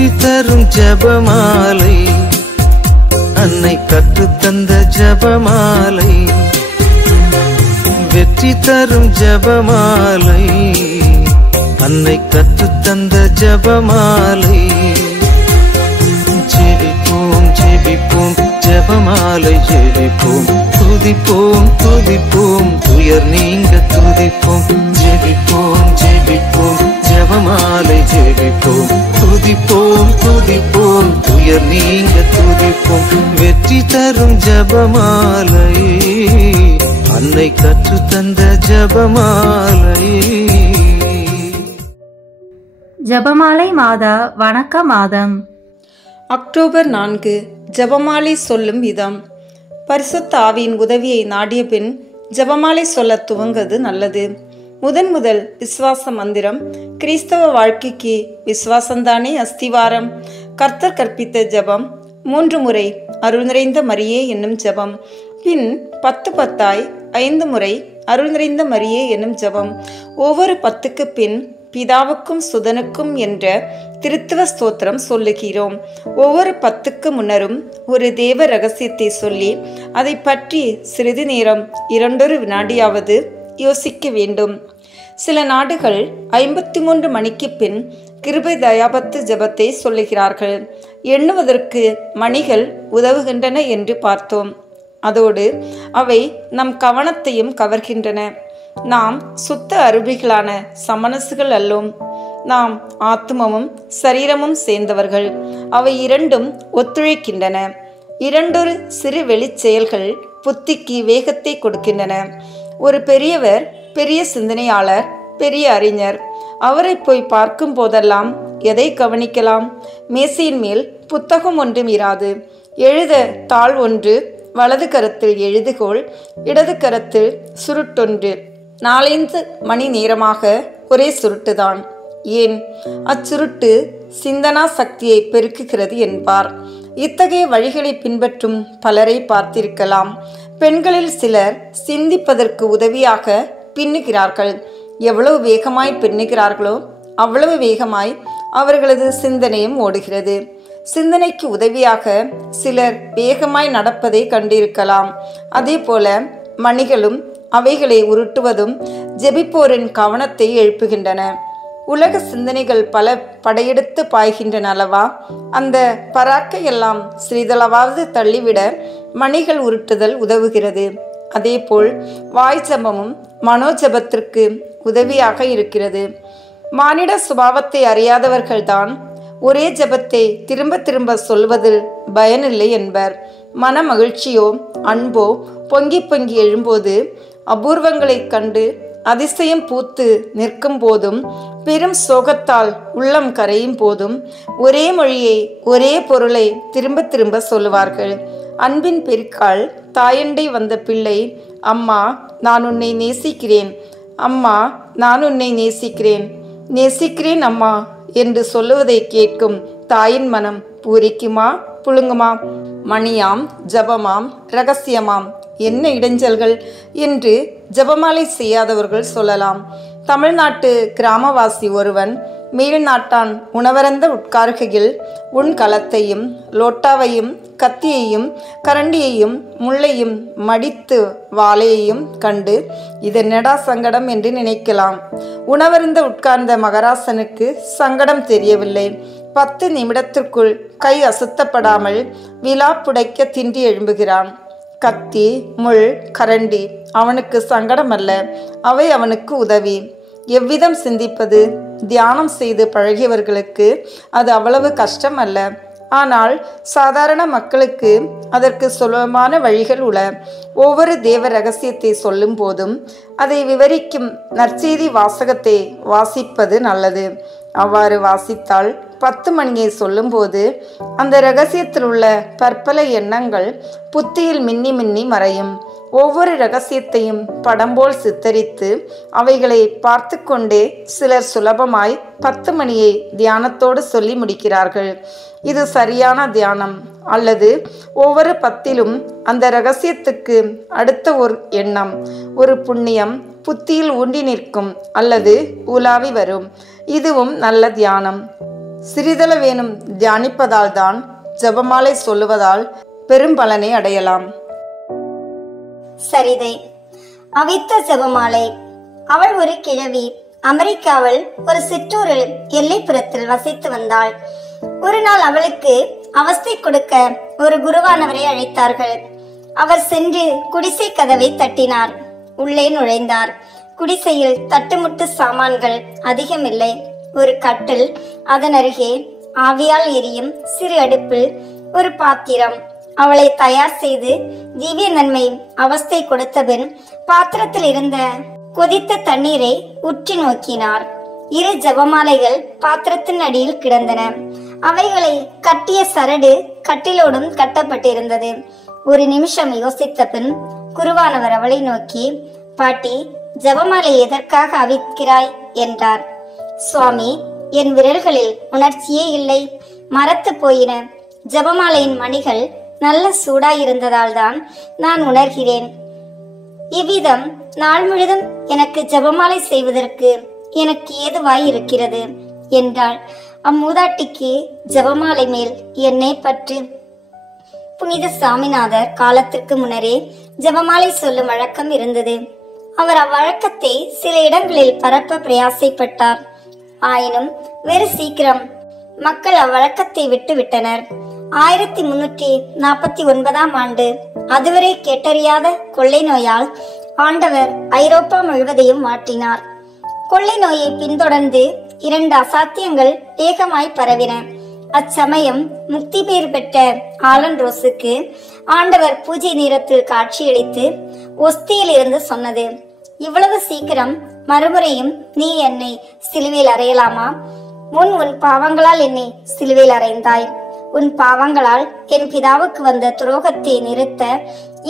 வெற்றி தரும் ஜெபமாலை, அன்னை கற்றுத்தந்த ஜெபமாலை. வெற்றி தரும் ஜெபமாலை, அன்னை கற்றுத்தந்த ஜெபமாலை. ஜெபிப்போம் ஜெபிப்போம் ஜெபமாலை ஜெபிப்போம், துதிப்போம் துதிப்போம் துயர் நீங்க துதிப்போம். ஜெபிப்போம் ஜெபிப்போம் ஜெபமாலை ஜெபிப்போம், துதிப்போம் துதிப்போம் துயர் நீங்க துதிப்போம். வெற்றி தரும் ஜெபமாலை, அன்னை கற்றுத்தந்த ஜெபமாலை. ஜெபமாலை மாதா வணக்க மாதம். அக்டோபர் 4 ஜெபமாலை சொல்லும் விதம். பரிசுத்த ஆவியின் உதவியை நாடிய பின் ஜெபமாலை சொல்ல துவங்குவது நல்லது. முதல் விசுவாச மந்திரம். கிறிஸ்தவ வாழ்க்கைக்கு விசுவாசந்தானே அஸ்திவாரம். கர்த்தர் கற்பித்த ஜெபம் 3 முறை அருள் நிறைந்த மரியே என்னும் ஜெபம், பின் 10 5 முறை அருள் நிறைந்த மரியே என்னும் ஜெபம். ஒவ்வொரு 10க்கு பின் பிதாவுக்கும் சுதனுக்கும் என்ற திருத்துவ ஸ்தோத்திரம் சொல்லுகிறோம். ஒவ்வொரு 10க்கு முன்னரும் ஒரு தேவ ரகசியத்தை சொல்லி அதை பற்றி சிறிது நேரம் 2 வினாடியாவது யோசிக்க வேண்டும். சில நாடுகள் 53 மணிக்கு பின் கிருபை தயாபத்து ஜெபத்தை சொல்லுகிறார்கள். எண்ணுவதற்கு மணிகள் உதவுகின்றன என்று பார்த்தோம். அதோடு அவை நம் கவனத்தையும் கவர்கின்றன. நாம் சுத்த அருவிகளான சமணசுகள் அல்லோம். நாம் ஆத்மமும் சரீரமும் சேர்ந்தவர்கள். அவை இரண்டும் ஒத்துழைக்கின்றன. 2 சிறு வெளிச்செயல்கள் புத்திக்கு வேகத்தை கொடுக்கின்றன. ஒரு பெரியவர், பெரிய சிந்தனையாளர், பெரிய அறிஞர். அவரை போய் பார்க்கும் போதெல்லாம் எதை கவனிக்கலாம்? மேசையின் மேல் புத்தகம் ஒன்றும் இராது. எழுத தாள் ஒன்று, வலது கரத்தில் எழுதுகோள், இடது கரத்தில் சுருட்டொன்று. 4 மணி நேரமாக ஒரே சுருட்டுதான். ஏன்? அச்சுருட்டு சிந்தனா சக்தியை பெருக்குகிறது என்பார். இத்தகைய வழிகளை பின்பற்றும் பலரை பார்த்திருக்கலாம். பெண்களில் சிலர் சிந்திப்பதற்கு உதவியாக பின்னுகிறார்கள். எவ்வளவு வேகமாய் பின்னுகிறார்களோ அவ்வளவு வேகமாய் அவர்களது சிந்தனையும் ஓடுகிறது. சிந்தனைக்கு உதவியாக சிலர் வேகமாய் நடப்பதை கண்டிருக்கலாம். அதே போல மணிகளும் அவைகளை உருட்டுவதும் ஜெபிப்போரின் கவனத்தை எழுப்புகின்றன. உலக சிந்தனைகள் பல படையெடுத்து பாய்கின்றன அல்லவா? அந்த பராக்கையெல்லாம் சிறிதளவாவது தள்ளிவிட மணிகள் உருட்டுதல் உதவுகிறது. அதேபோல் வாய் ஜபமும் மனோஜபத்திற்கு உதவியாக இருக்கிறது. மானிட சுபாவத்தை அறியாதவர்கள்தான் ஒரே ஜபத்தை திரும்ப திரும்ப சொல்வதில் பயனில்லை என்பர். மன மகிழ்ச்சியோ அன்போ பொங்கி பொங்கி எழும்போது, அபூர்வங்களைக் கண்டு அதிசயம் பூத்து நிற்கும் போதும், பெரும் சோகத்தால் உள்ளம் கரையும் போதும் ஒரே மொழியை, ஒரே பொருளை திரும்ப திரும்ப சொல்லுவார்கள். அன்பின் பெருக்கால் தாயண்டை வந்த பிள்ளை, அம்மா நான் உன்னை நேசிக்கிறேன், அம்மா நான் உன்னை நேசிக்கிறேன், நேசிக்கிறேன் அம்மா என்று சொல்லுவதை கேட்கும் தாயின் மனம் பூரிக்குமா புழுங்குமா? மணியாம், ஜபமாம், ரகசியமாம், என்ன இடைஞ்சல்கள் என்று ஜபமாலை செய்யாதவர்கள் சொல்லலாம். தமிழ்நாட்டு கிராமவாசி ஒருவன் மேல்நாட்டான் உணவருந்த உட்கார்கையில் உன் களத்தையும் லோட்டாவையும் கத்தியையும் கரண்டியையும் முள்ளையும் மடித்து வாளையையும் கண்டு இதென்னடா சங்கடம் என்று நினைக்கலாம். உணவருந்த உட்கார்ந்த மகராசனுக்கு சங்கடம் தெரியவில்லை. 10 நிமிடத்திற்குள் கை அசுத்தப்படாமல் விழா புடைக்க தின்றி எழும்புகிறான். கத்தி, முள், கரண்டி அவனுக்கு சங்கடம் அல்ல, அவை அவனுக்கு உதவி. எவ்விதம் சிந்திப்பது? தியானம் செய்து பழகியவர்களுக்கு அது அவ்வளவு கஷ்டம் அல்ல. ஆனால் சாதாரண மக்களுக்கு அதற்கு சுலபமான வழிகள் உள்ள. ஒவ்வொரு தேவ ரகசியத்தை சொல்லும் போதும் அதை விவரிக்கும் நற்செய்தி வாசகத்தை வாசிப்பது நல்லது. அவ்வாறு வாசித்தால் 10 மணியை சொல்லும்போது அந்த இரகசியத்தில் உள்ள பற்பல எண்ணங்கள் புத்தியில் மின்னி மின்னி மறையும். ஒவ்வொரு இரகசியத்தையும் படம் போல் சித்தரித்து அவைகளை பார்த்து கொண்டே சிலர் சுலபமாய் 10 மணியை தியானத்தோடு சொல்லி முடிக்கிறார்கள். இது சரியான தியானம் அல்லது ஒவ்வொரு 10லும் அந்த இரகசியத்துக்கு அடுத்த ஒரு எண்ணம், ஒரு புண்ணியம் புத்தியில் ஊண்டி நிற்கும் அல்லது உலாவி வரும். இதுவும் நல்ல தியானம். சிறிதளவேனும் தியானிப்பதால் தான் ஜெபமாலை சொல்லுவதால் பெரும் பலனை அடையலாம். சரிதை. அவித்த ஜெபமாலை. அவள் ஒரு கிழவி. அமெரிக்காவில் ஒரு சிற்றூரில் எல்லைப்புறத்தில் வசித்து வந்தாள். ஒரு நாள் அவளுக்கு அவஸ்தை கொடுக்க ஒரு குருவானவரை அழைத்தார்கள். அவர் சென்று குடிசை கதவை தட்டினார். உள்ளே நுழைந்தார். குடிசையில் தட்டுமுட்டு சாமான்கள் அதிகமில்லை. ஒரு கட்டில், அதன் அருகே ஆவியால் எரியும் சிறு அடுப்பில் ஒரு பாத்திரம். அவளை தயார் செய்து திவ்ய நன்மை அவஸ்தை கொடுத்த பின் பாத்திரத்தில் இருந்த கொதித்த தண்ணீரை உற்றி நோக்கினார். 2 ஜெபமாலைகள் பாத்திரத்தின் அடியில் கிடந்தன. அவைகளை கட்டிய சரடு கட்டிலோடும் கட்டப்பட்டிருந்தது. ஒரு நிமிஷம் யோசித்த பின் குருவானவர் அவளை நோக்கி, பாட்டி, ஜெபமாலை எதற்காக அவிக்கிறாய் என்றார். சுவாமி, என் விரல்களில் உணர்ச்சியே இல்லை, மரத்து போயின. ஜெபமாலையின் மணிகள் நல்ல சூடாயிருந்ததால் தான் நான் உணர்கிறேன். இவ்விதம் நாள் முழுதும் எனக்கு ஜெபமாலை செய்வதற்கு எனக்கு ஏதுவாய் இருக்கிறது என்றாள். அம்மூதாட்டிக்கு ஜெபமாலை மேல் எண்ணெய் பற்று. புனித சாமிநாதர் காலத்திற்கு முன்னரே ஜெபமாலை சொல்லும் வழக்கம் இருந்தது. அவர் அவ்வழக்கத்தை சில இடங்களில் பரப்ப பிரயாசைப்பட்டார். ஆயினும் வெறு சீக்கிரம் மக்கள் அவ்வழக்கத்தை விட்டு விட்டனர். 1349ஆம் ஆண்டு அதுவரை கேட்டறியாத கொள்ளை நோயால் ஆண்டவர் ஐரோப்பா முழுவதையும் மாற்றினார். கொள்ளை நோயை பின்தொடர்ந்து 2 அசாத்தியங்கள் வேகமாய் பரவின. அச்சமயம் முக்தி பேர் பெற்ற ஆலன் ரோஸுக்கு ஆண்டவர் பூஜை நேரத்தில் காட்சியளித்து ஒஸ்தியில் இருந்து சொன்னது, இவ்வளவு சீக்கிரம் மறுமுறையும் நீ என்னை சிலுவையில் அறையலாமா? முன் உன் பாவங்களால் என்னை சிலுவையில் அறைந்தாய். உன் பாவங்களால் என் பிதாவுக்கு வந்த துரோகத்தை நிறுத்த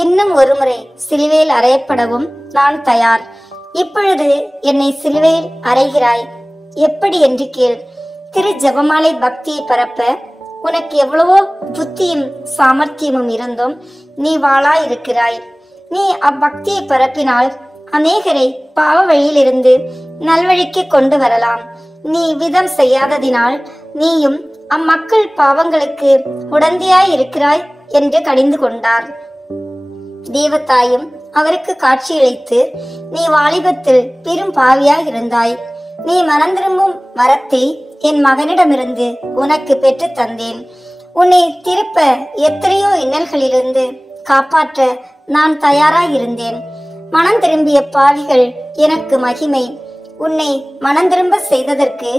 இன்னும் ஒருமுறை சிலுவையில் அறையப்படவும் நான் தயார். இப்பொழுது என்னை சிலுவையில் அறைகிறாய், எப்படி என்று கேள். திரு ஜெபமாலை பக்தியை பரப்ப உனக்கு எவ்வளவோ புத்தியும் சாமர்த்தியமும் இருந்தும் நீ வாளா இருக்கிறாய். நீ அப்பக்தியை பரப்பினால் அநேகரை பாவ வழியிலிருந்து நல்வழிக்கு கொண்டு வரலாம். நீ விதம் செய்யாததினால் நீயும் அம்மக்கள் பாவங்களுக்கு உடந்தையாய் இருக்கிறாய் என்று கடிந்து கொண்டார். தேவதாயும் அவருக்கு காட்சியளித்து, நீ வாலிபத்தில் பெரும் பாவியாய் இருந்தாய். நீ மனந்திரும்பும் வரத்தை என் மகனிடமிருந்து உனக்கு பெற்று தந்தேன். உன்னை திருப்ப எத்தனையோ இன்னல்களிலிருந்து காப்பாற்ற நான் தயாராய் இருந்தேன். மனம் திரும்பிய பாவிகள் எனக்கு மகிமை. உன்னை மனம் திரும்ப செய்ததற்கு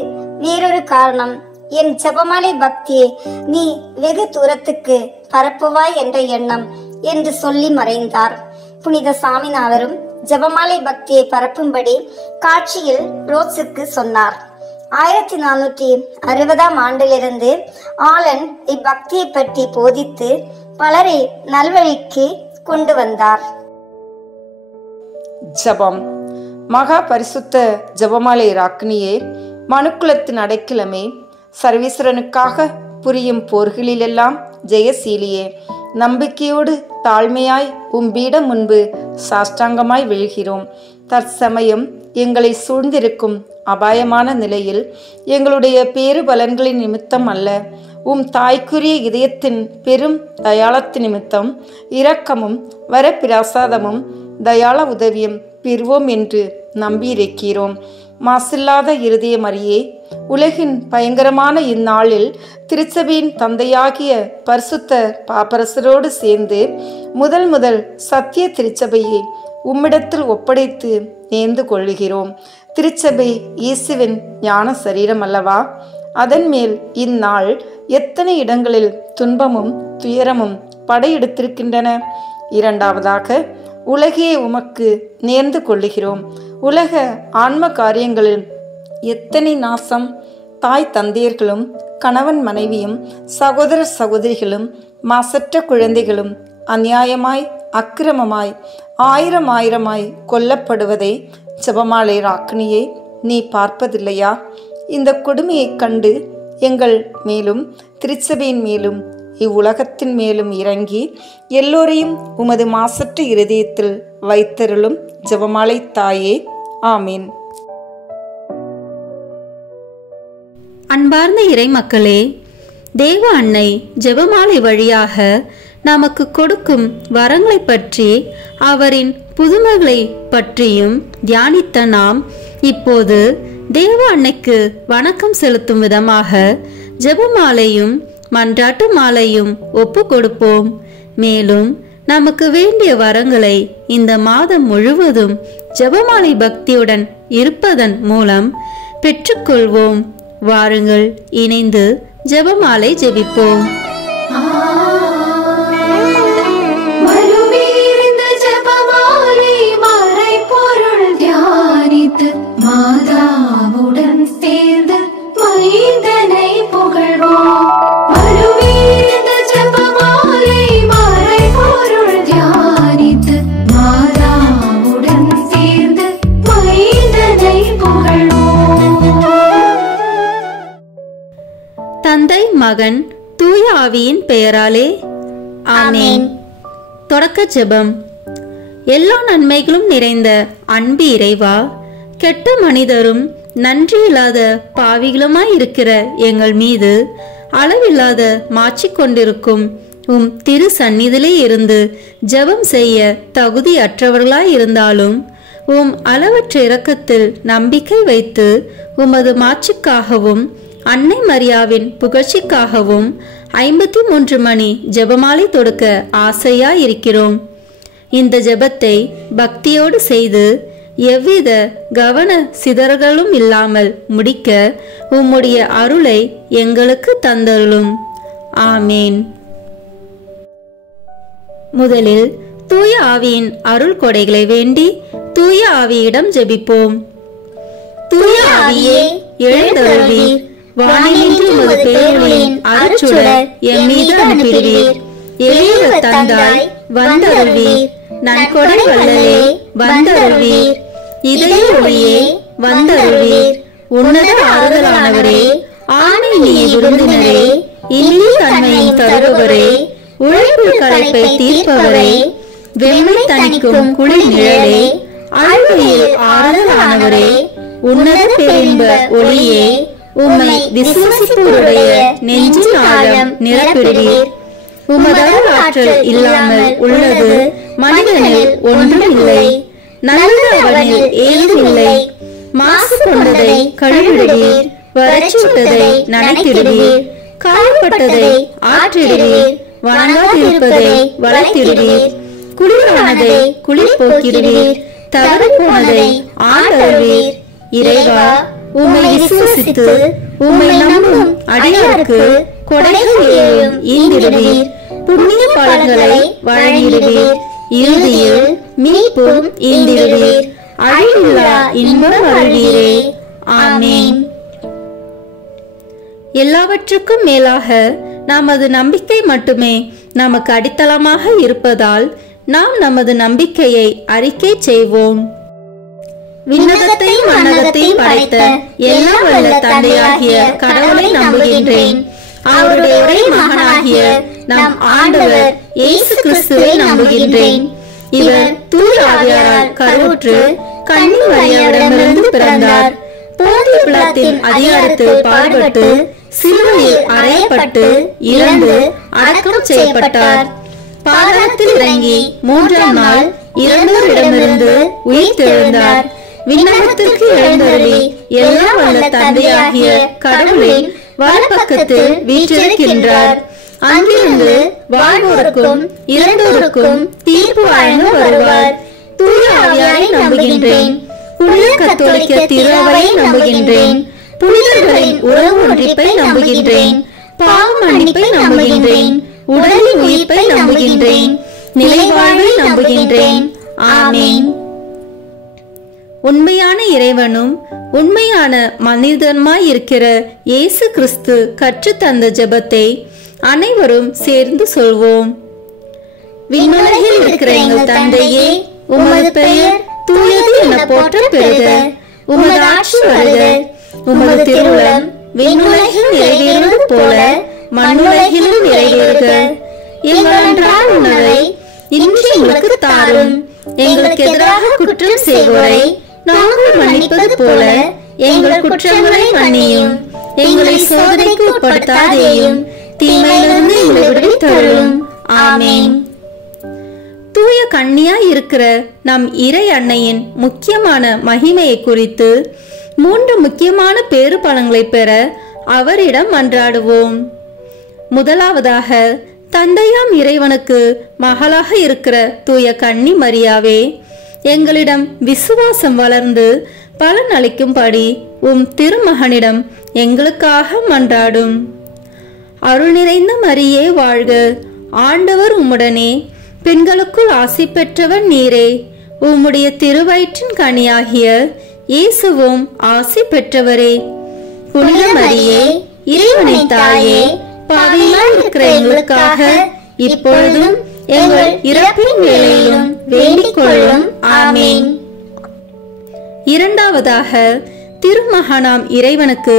வேறொரு காரணம், என் ஜெபமாலை பக்தியை நீ வெகு தூரத்துக்கு பரப்புவாய் என்ற எண்ணம் என்று சொல்லி மறைந்தார். புனித சாமிநாதரும் ஜெபமாலை பக்தியை பரப்பும்படி காட்சியில் ரோட்ஸுக்கு சொன்னார். 1460ஆம் ஆண்டிலிருந்து ஆலன் இப்பக்தியை பற்றி போதித்து பலரை நல்வழிக்கு கொண்டு வந்தார். ஜபம். மகா பரிசுத்த ஜெபமாலை ராக்கினியே, மனுக்குலத்தின் அடைக்கலமே, சர்வீஸ்வரனுக்காக புரியும் போர்களிலெல்லாம் ஜெயசீலியே, நம்பிக்கையோடு தாழ்மையாய் உம்பீடம் முன்பு சாஷ்டாங்கமாய் விழுகிறோம். தற்சமயம் எங்களை சூழ்ந்திருக்கும் அபாயமான நிலையில் எங்களுடைய பேறு பலன்களின் நிமித்தம் அல்ல, தாய்க்குரிய இதயத்தின் பெரும் தயாளத்தின் நிமித்தம் இரக்கமும் வரப்பிரசாதமும் தயாள உதவியும் பெறுவோம் என்று நம்பியிருக்கிறோம். மாசில்லாத இருதய மரியே, உலகின் பயங்கரமான இந்நாளில் திருச்சபையின் தந்தையாகிய பரிசுத்த பாப்பரசரோடு சேர்ந்து முதல் சத்திய திருச்சபையை உம்மிடத்தில் ஒப்படைத்து நேர்ந்து கொள்ளுகிறோம். திருச்சபை இயேசுவின் ஞான சரீரம் அல்லவா? அதன் மேல் இந்நாள் எத்தனை இடங்களில் துன்பமும் துயரமும் படையெடுத்திருக்கின்றன. இரண்டாவதாக, உலகையே உமக்கு நேர்ந்து கொள்ளுகிறோம். உலக ஆன்ம காரியங்களில் எத்தனை நாசம்! தாய் தந்தையர்களும் கணவன் மனைவியும் சகோதர சகோதரிகளும் மாசற்ற குழந்தைகளும் அநியாயமாய் அக்கிரமமாய் ஆயிரமாய் கொல்லப்படுவதை ஜெபமாலை ராக்கினியே நீ பார்ப்பதில்லையா? இந்த கொடுமையைக் கண்டு எங்கள் மேலும் திருச்சபையின் மேலும் இவ்வுலகத்தின் மேலும் இறங்கி எல்லோரையும் உமது மாசற்ற இருதயத்தில் வைத்தருளும் ஜெபமாலை தாயே. ஆமீன். அன்பார்ந்த இறை மக்களே, தேவ அன்னை ஜெபமாலை வழியாக நமக்கு கொடுக்கும் வரங்களை பற்றி அவரின் புதுமைகளை பற்றியும் தியானித்த நாம் இப்போது தேவ அன்னைக்கு வணக்கம் செலுத்தும் விதமாக ஜெபமாலையும் மன்றாட்டு மாலையும் ஒப்பு கொடுப்போம். மேலும் நமக்கு வேண்டிய வரங்களை இந்த மாதம் முழுவதும் ஜெபமாலை பக்தியுடன் இருப்பதன் மூலம் பெற்றுக்கொள்வோம். வாருங்கள், இணைந்து ஜெபமாலை ஜெபிப்போம். மாதாவுடன் சேர்ந்து மைந்தனை புகழ்வோம். ஜெபமாலை மறை பொருள் தியானித்து மாதாவுடன் சேர்ந்து மைந்தனை புகழ்வோம். தந்தை, மகன், தூய ஆவியின் பெயராலே ஆமென். தொடக்க ஜெபம். எல்லா நன்மைகளும் நிறைந்த அன்பு இறைவா, கெட்ட மனிதரும் நன்றியில்லாத பாவிகளுமாய் இருக்கிற எங்கள் மீது அளவில்லாத மாற்றிக் கொண்டிருக்கும் உம் திரு சந்நிதியிலே இருந்து ஜெபம் செய்ய தகுதி அற்றவர்களாய் இருந்தாலும் உம் அளவற்ற இரக்கத்தில் நம்பிக்கை வைத்து உமது மாட்சிக்காகவும் அன்னை மரியாவின் புகழ்ச்சிக்காகவும் 53 மணி ஜெபமாலை தொடுக்க ஆசையாய் இருக்கிறோம். இந்த ஜெபத்தை பக்தியோடு செய்து எவ்வித கவன சிதறல்களும் இல்லாமல் முடிக்க உம்முடைய அருளை எங்களுக்கு தந்தருளும். ஆமேன். முதலில் தூய ஆவியின் அருள் கொடைகளை வேண்டி தூய ஆவியிடம் ஜெபிப்போம். தூய ஆவியே, எழுந்தருளி வானின்று உமது பேரொளியின் அருட்சுடர் எம் மீது அனுப்பிடுவீர். எளியவர் தந்தாய் வந்தருள்வீர். நன்கொடை வள்ளலே வந்தருள்வீர். இதய ஒளியே வந்தருள்வீர். உன்னத ஆறுதலானவரே, ஆணை நீ விருந்தினரே, இல்லி தன்மையின் தருபவரே, உழைப்பு களைப்பை தீர்ப்பவரே, வெம்மை தணிக்கும் குளிர் நிழலே, அழுகையில் ஆறுதலானவரே, உன்னத பேரின்ப ஒளியே, உம்மை விசுவாசிப்போருடைய நெஞ்சின் ஆழம் நிரப்பிடுவீர். உமது ஆற்றல் இல்லாமல் உள்ளது மனிதனில் ஒன்றும் இல்லை. நல்லது அவனில் ஏதும் இல்லை. மாசு கொண்டதை கழுவிடுவீர். வறட்சிவிட்டதை நனைத்திடுவீர். காயப்பட்டதை ஆற்றிடுவீர். வணங்காதிருப்பதை வளர்த்திடுவீர். குளிரானதை குளிர் போக்கிடுவீர். தவறு போனதை ஆண்டருள்வீர். இறைவா, உம்மை விசுவசித்து உம்மை நம்பும் அடியாருக்கு கொடைகளையும் ஈந்திடுவீர். புண்ணிய பலன்களை வழங்கிடுவீர். இறுதியில் மீட்பும் ஈந்திடுவீர். அழிவில்லா இன்பம் அருள்வீரே. ஆமேன். எல்லாவற்றுக்கும் மேலாக நமது நம்பிக்கை மட்டுமே நமக்கு அடித்தளமாக இருப்பதால் நாம் நமது நம்பிக்கையை அறிக்கை செய்வோம். விண்ணகத்தையும் மண்ணகத்தையும் படைத்த எல்லாம் வல்ல தந்தையாகிய கடவுளை நம்புகின்றேன். அவருடைய ஒரே மகனாகிய நம் ஆண்டவர் இயேசு கிறிஸ்துவை நம்புகின்றேன். இவர் தூய ஆவியாரால் கருவுற்று கன்னி மரியாவிடமிருந்து பிறந்தார். போந்திய பிலாத்தின் அதிகாரத்தில் பாடுபட்டு சிலுவையில் அறையப்பட்டு இறந்து அடக்கம் செய்யப்பட்டார். பாதாளத்தில் இறங்கி 3ஆம் நாள் இறந்தோரிடமிருந்து உயிர் தெழுந்தார். விண்ணகத்திற்கு எழுந்தருளி எல்லாம் வல்ல தந்தையாகிய கடவுளின் வலப்பக்கத்தில் வீற்றிருக்கின்றார். அங்கிருந்து வாழ்வோருக்கும் இறந்தோருக்கும் தீர்ப்பு வழங்க வருவார். தூய ஆவியாரை நம்புகின்றேன். புனித கத்தோலிக்க திருஅவையை நம்புகின்றேன். புனிதர்களின் உறவு ஒன்றிப்பை நம்புகின்றேன். பாவ மன்னிப்பை நம்புகின்றேன். உடலின் உயிர்ப்பை நம்புகின்றேன். நிலைவாழ்வை நம்புகின்றேன். ஆமேன். உண்மையான இறைவனும் உண்மையான மனிதனுமாய் இருக்கிற இயேசு கிறிஸ்து கற்றுத்தந்த ஜெபத்தை அனைவரும் சேர்ந்து சொல்வோம். விண்ணுலகில் இருக்கிற எங்கள் தந்தையே, உமது பெயர் தூயது என போற்ற பெறுக. உமது ஆட்சி வருக. உமது திருவுளம் விண்ணுலகில் நிறைவேறுவது போல மண்ணுலகிலும் நிறைவேறுக. எங்கள் அன்றாட உணவை இன்று எங்களுக்கு தாரும். எங்களுக்கு எதிராக குற்றம் செய்வோரை நாங்கள் மன்னிப்பது போல எங்கள் குற்றங்களை மன்னியும். எங்களை சோதனைக்கு உட்படுத்தாதேயும், தீமையிலிருந்து எங்களை விடுவித்தருளும். ஆமென். தூய கன்னியாய் இருக்கிற நம் இறை அன்னையின் முக்கியமான மகிமையை குறித்து 3 முக்கியமான பேறு பலன்களை பெற அவரிடம் மன்றாடுவோம். முதலாவதாக, தந்தையாம் இறைவனுக்கு மகளாக இருக்கிற தூய கன்னி மரியாவே, எங்களிடம் விசுவாசம் வளர்ந்து பலன் அளிக்கும்படி உம் திருமகனிடம் எங்களுக்காக மன்றாடும். அருள் நிறைந்த மரியே வாழ்க, ஆண்டவர் உம்முடனே, பெண்களுக்குள் ஆசி பெற்றவர் நீரே, உம்முடைய திருவயிற்றின் கனியாகிய இயேசுவும் ஆசி பெற்றவரே. புனித மரியே, இறைவனின் தாயே, பாவிகளாய் இருக்கிற எங்களுக்காக இப்பொழுதும் எங்கள் இறப்பின் வேளையிலும் வேண்டிக் கொள்ளும். ஆமென். இரண்டாவதாக, திருமகனாம் இறைவனுக்கு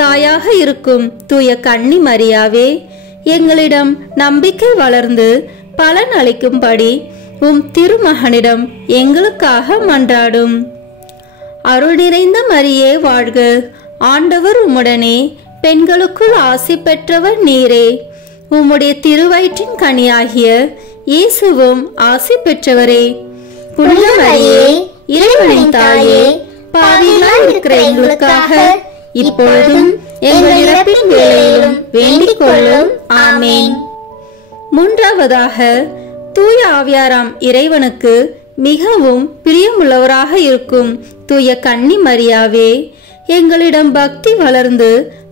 தாயாக இருக்கும் தூய கன்னி மரியாவே, எங்களிடம் நம்பிக்கை வளர்ந்து பலன் அளிக்கும்படி உம் திருமகனிடம் எங்களுக்காக மன்றாடும். அருள் நிறைந்த மரியே வாழ்க, ஆண்டவர் உம்முடனே, பெண்களுக்குள் ஆசி பெற்றவர் நீரே, உம்முடைய திருவயிற்றின் கனியாகிய இயேசுவும் ஆசி பெற்றவரே. புனித மரியே, இறைவனின் தாயே, பாவிகளாய் இருக்கிற எங்களுக்காக இப்பொழுதும் எங்கள் இறப்பின் வேளையிலும் வேண்டிக் கொள்ளும். ஆமென். மூன்றாவதாக, தூய ஆவியாராம் இறைவனுக்கு மிகவும் பிரியமுள்ளவராக இருக்கும் தூய கன்னி மரியாவே, எங்களிடம் பக்தி வளர்ந்து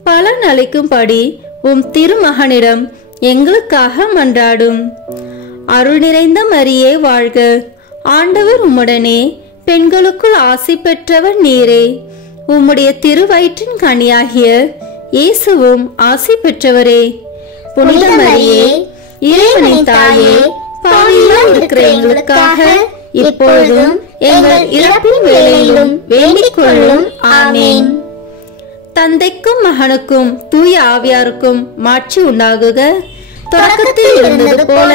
பலன் அளிக்கும்படி உம் திருமகனிடம் எங்களுக்காக மன்றாடும். அருள் நிறைந்த மரியே வாழ்க, ஆண்டவர் உம்முடனே, பெண்களுக்குள் ஆசி பெற்றவர் நீரே, உம்முடைய திருவயிற்றின் கனியாகிய இயேசுவும் ஆசி பெற்றவரே. புனித மரியே, இறைவனின் தாயே, பாவிகளாய் இருக்கிற எங்களுக்காக இப்பொழுதும் எங்கள் இறப்பின் வேளையிலும் வேண்டிக் கொள்ளும். ஆமென். தந்தைக்கும் மகனுக்கும் தூய ஆவியாருக்கும் மாட்சி உண்டாகுக. தொடக்கத்தில் இருந்தது போல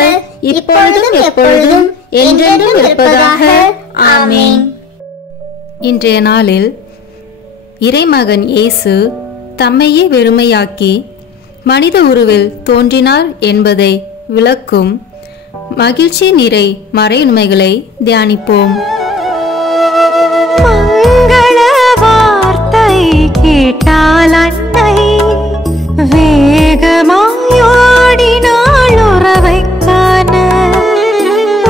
இப்பொழுதும் எப்பொழுதும் என்றென்றும் இருப்பதாக. ஆமென். இன்றைய நாளில் இறைமகன் இயேசு தம்மையே வெறுமையாக்கி மனித உருவில் தோன்றினார் என்பதை விளக்கும் மகிழ்ச்சி நிறை மறையுண்மைகளை தியானிப்போம். மங்கள வார்த்தை கேட்டால் அன்னை வேகமாயோடினாள் உறவை காண.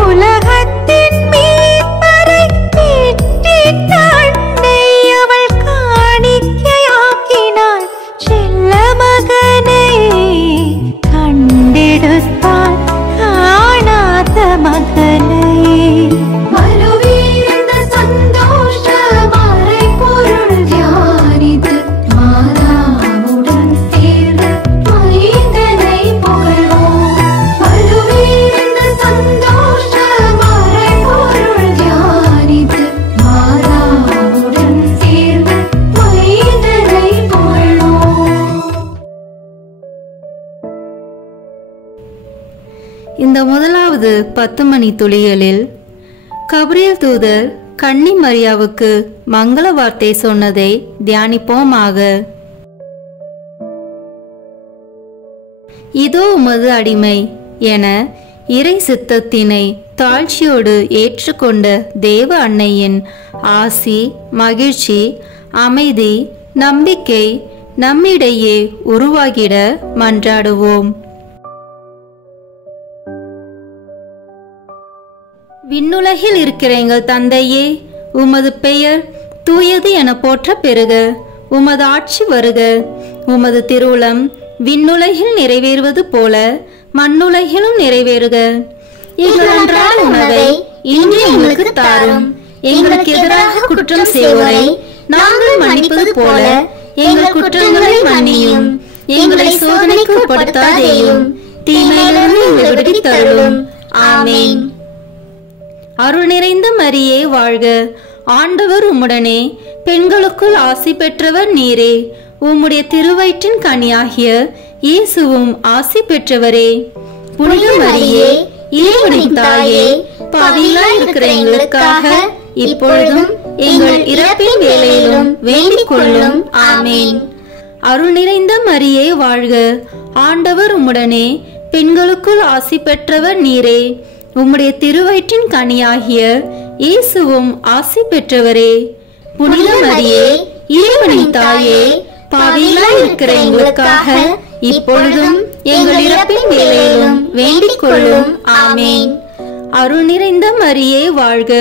உலகத்தின் மீட்பரை பெற்றிட்ட அன்னை அவள் காணிக்கையாக்கினாள் செல்ல மகனை. கண்டெடுத்தாள் காணாத மகனை. மறுவீழ்ந்த சந்தோஷ மறைபொருள் தியானித்து மாதாவுடன் சேர்ந்து மைந்தனை புகழ்வோம். மறுவீழ்ந்த சந்தோஷ மறைபொருள் தியானித்து மாதாவுடன் சேர்ந்து மைந்தனை புகழ்வோம். இந்த முதலாவது 10 மணி துளிகளில் கபிரியேல் தூதர் கன்னி மரியாவுக்கு மங்கள வார்த்தை சொன்னதை தியானிப்போமாக. இதோ உமது அடிமை என இறை சித்தத்தினை தாழ்ச்சியோடு ஏற்றுக்கொண்ட தேவ அன்னையின் ஆசி, மகிழ்ச்சி, அமைதி, நம்பிக்கை நம்மிடையே உருவாகிட மன்றாடுவோம். விண்ணுலகில் இருக்கிற எங்கள் தந்தையே, உமது பெயர் தூயது என போற்ற பெறுக. உமது ஆட்சி வருக. உமது திருவுளம் விண்ணுலகில் நிறைவேறுவது போல மண்ணுலகிலும் நிறைவேறுக. எங்கள் அன்றாட உணவை இன்று எங்களுக்கு தாரும். எங்களுக்கு எதிராக குற்றம் செய்வோரை நாங்கள் மன்னிப்பது போல எங்கள் குற்றங்களை மன்னியும். எங்களை சோதனைக்கு உட்படுத்தாதேயும், தீமையிலிருந்து எங்களை விடுவித்தருளும். ஆமென். அருள் நிறைந்த மரியே வாழ்க, ஆண்டவர் உம்முடனே, பெண்களுக்குள் ஆசி பெற்றவர் நீரே, உம்முடைய திருவயிற்றின் கனியாகிய இயேசுவும் ஆசி பெற்றவரே. புனித மரியே, இறைவனின் தாயே, பாவிகளாய் இருக்கிற எங்களுக்காக இப்பொழுதும் எங்கள் இறப்பின் வேளையிலும் வேண்டிக் கொள்ளும். ஆமென். அருள் நிறைந்த மரியே வாழ்க, ஆண்டவர் உம்முடனே, பெண்களுக்குள் ஆசி பெற்றவர் நீரே. உம்முடைய திருவயிற்றின் கனியாகிய இயேசுவும் ஆசி பெற்றவரே. புனித மரியே, இறைவனின் தாயே, பாவிகளாய் இருக்கிற எங்களுக்காக இப்பொழுதும் எங்கள் இறப்பின் வேளையிலும் வேண்டிக் கொள்ளும். ஆமேன். அருள் நிறைந்த மரியே வாழ்க,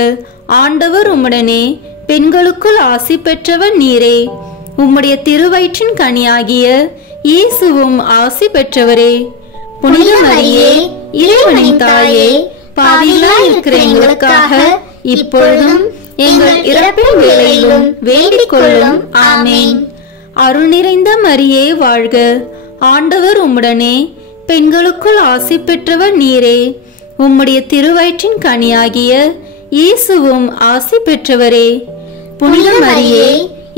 ஆண்டவர் உம்முடனே, பெண்களுக்குள் ஆசி பெற்றவர் நீரே. உம்முடைய திருவயிற்றின் கனியாகிய இயேசுவும் ஆசி பெற்றவரே. புனித மரியே, இறைவனின் தாயே, பாவிகளாய் இருக்கிற எங்களுக்காக இப்பொழுதும் எங்கள் இறப்பின் வேளையிலும் வேண்டிக் கொள்ளும். ஆமேன். அருள் நிறைந்த மரியே வாழ்க, ஆண்டவர் உம்முடனே, பெண்களுக்குள் ஆசி பெற்றவர் நீரே. உம்முடைய திருவயிற்றின் கனியாகிய இயேசுவும் ஆசி பெற்றவரே. புனித மரியே,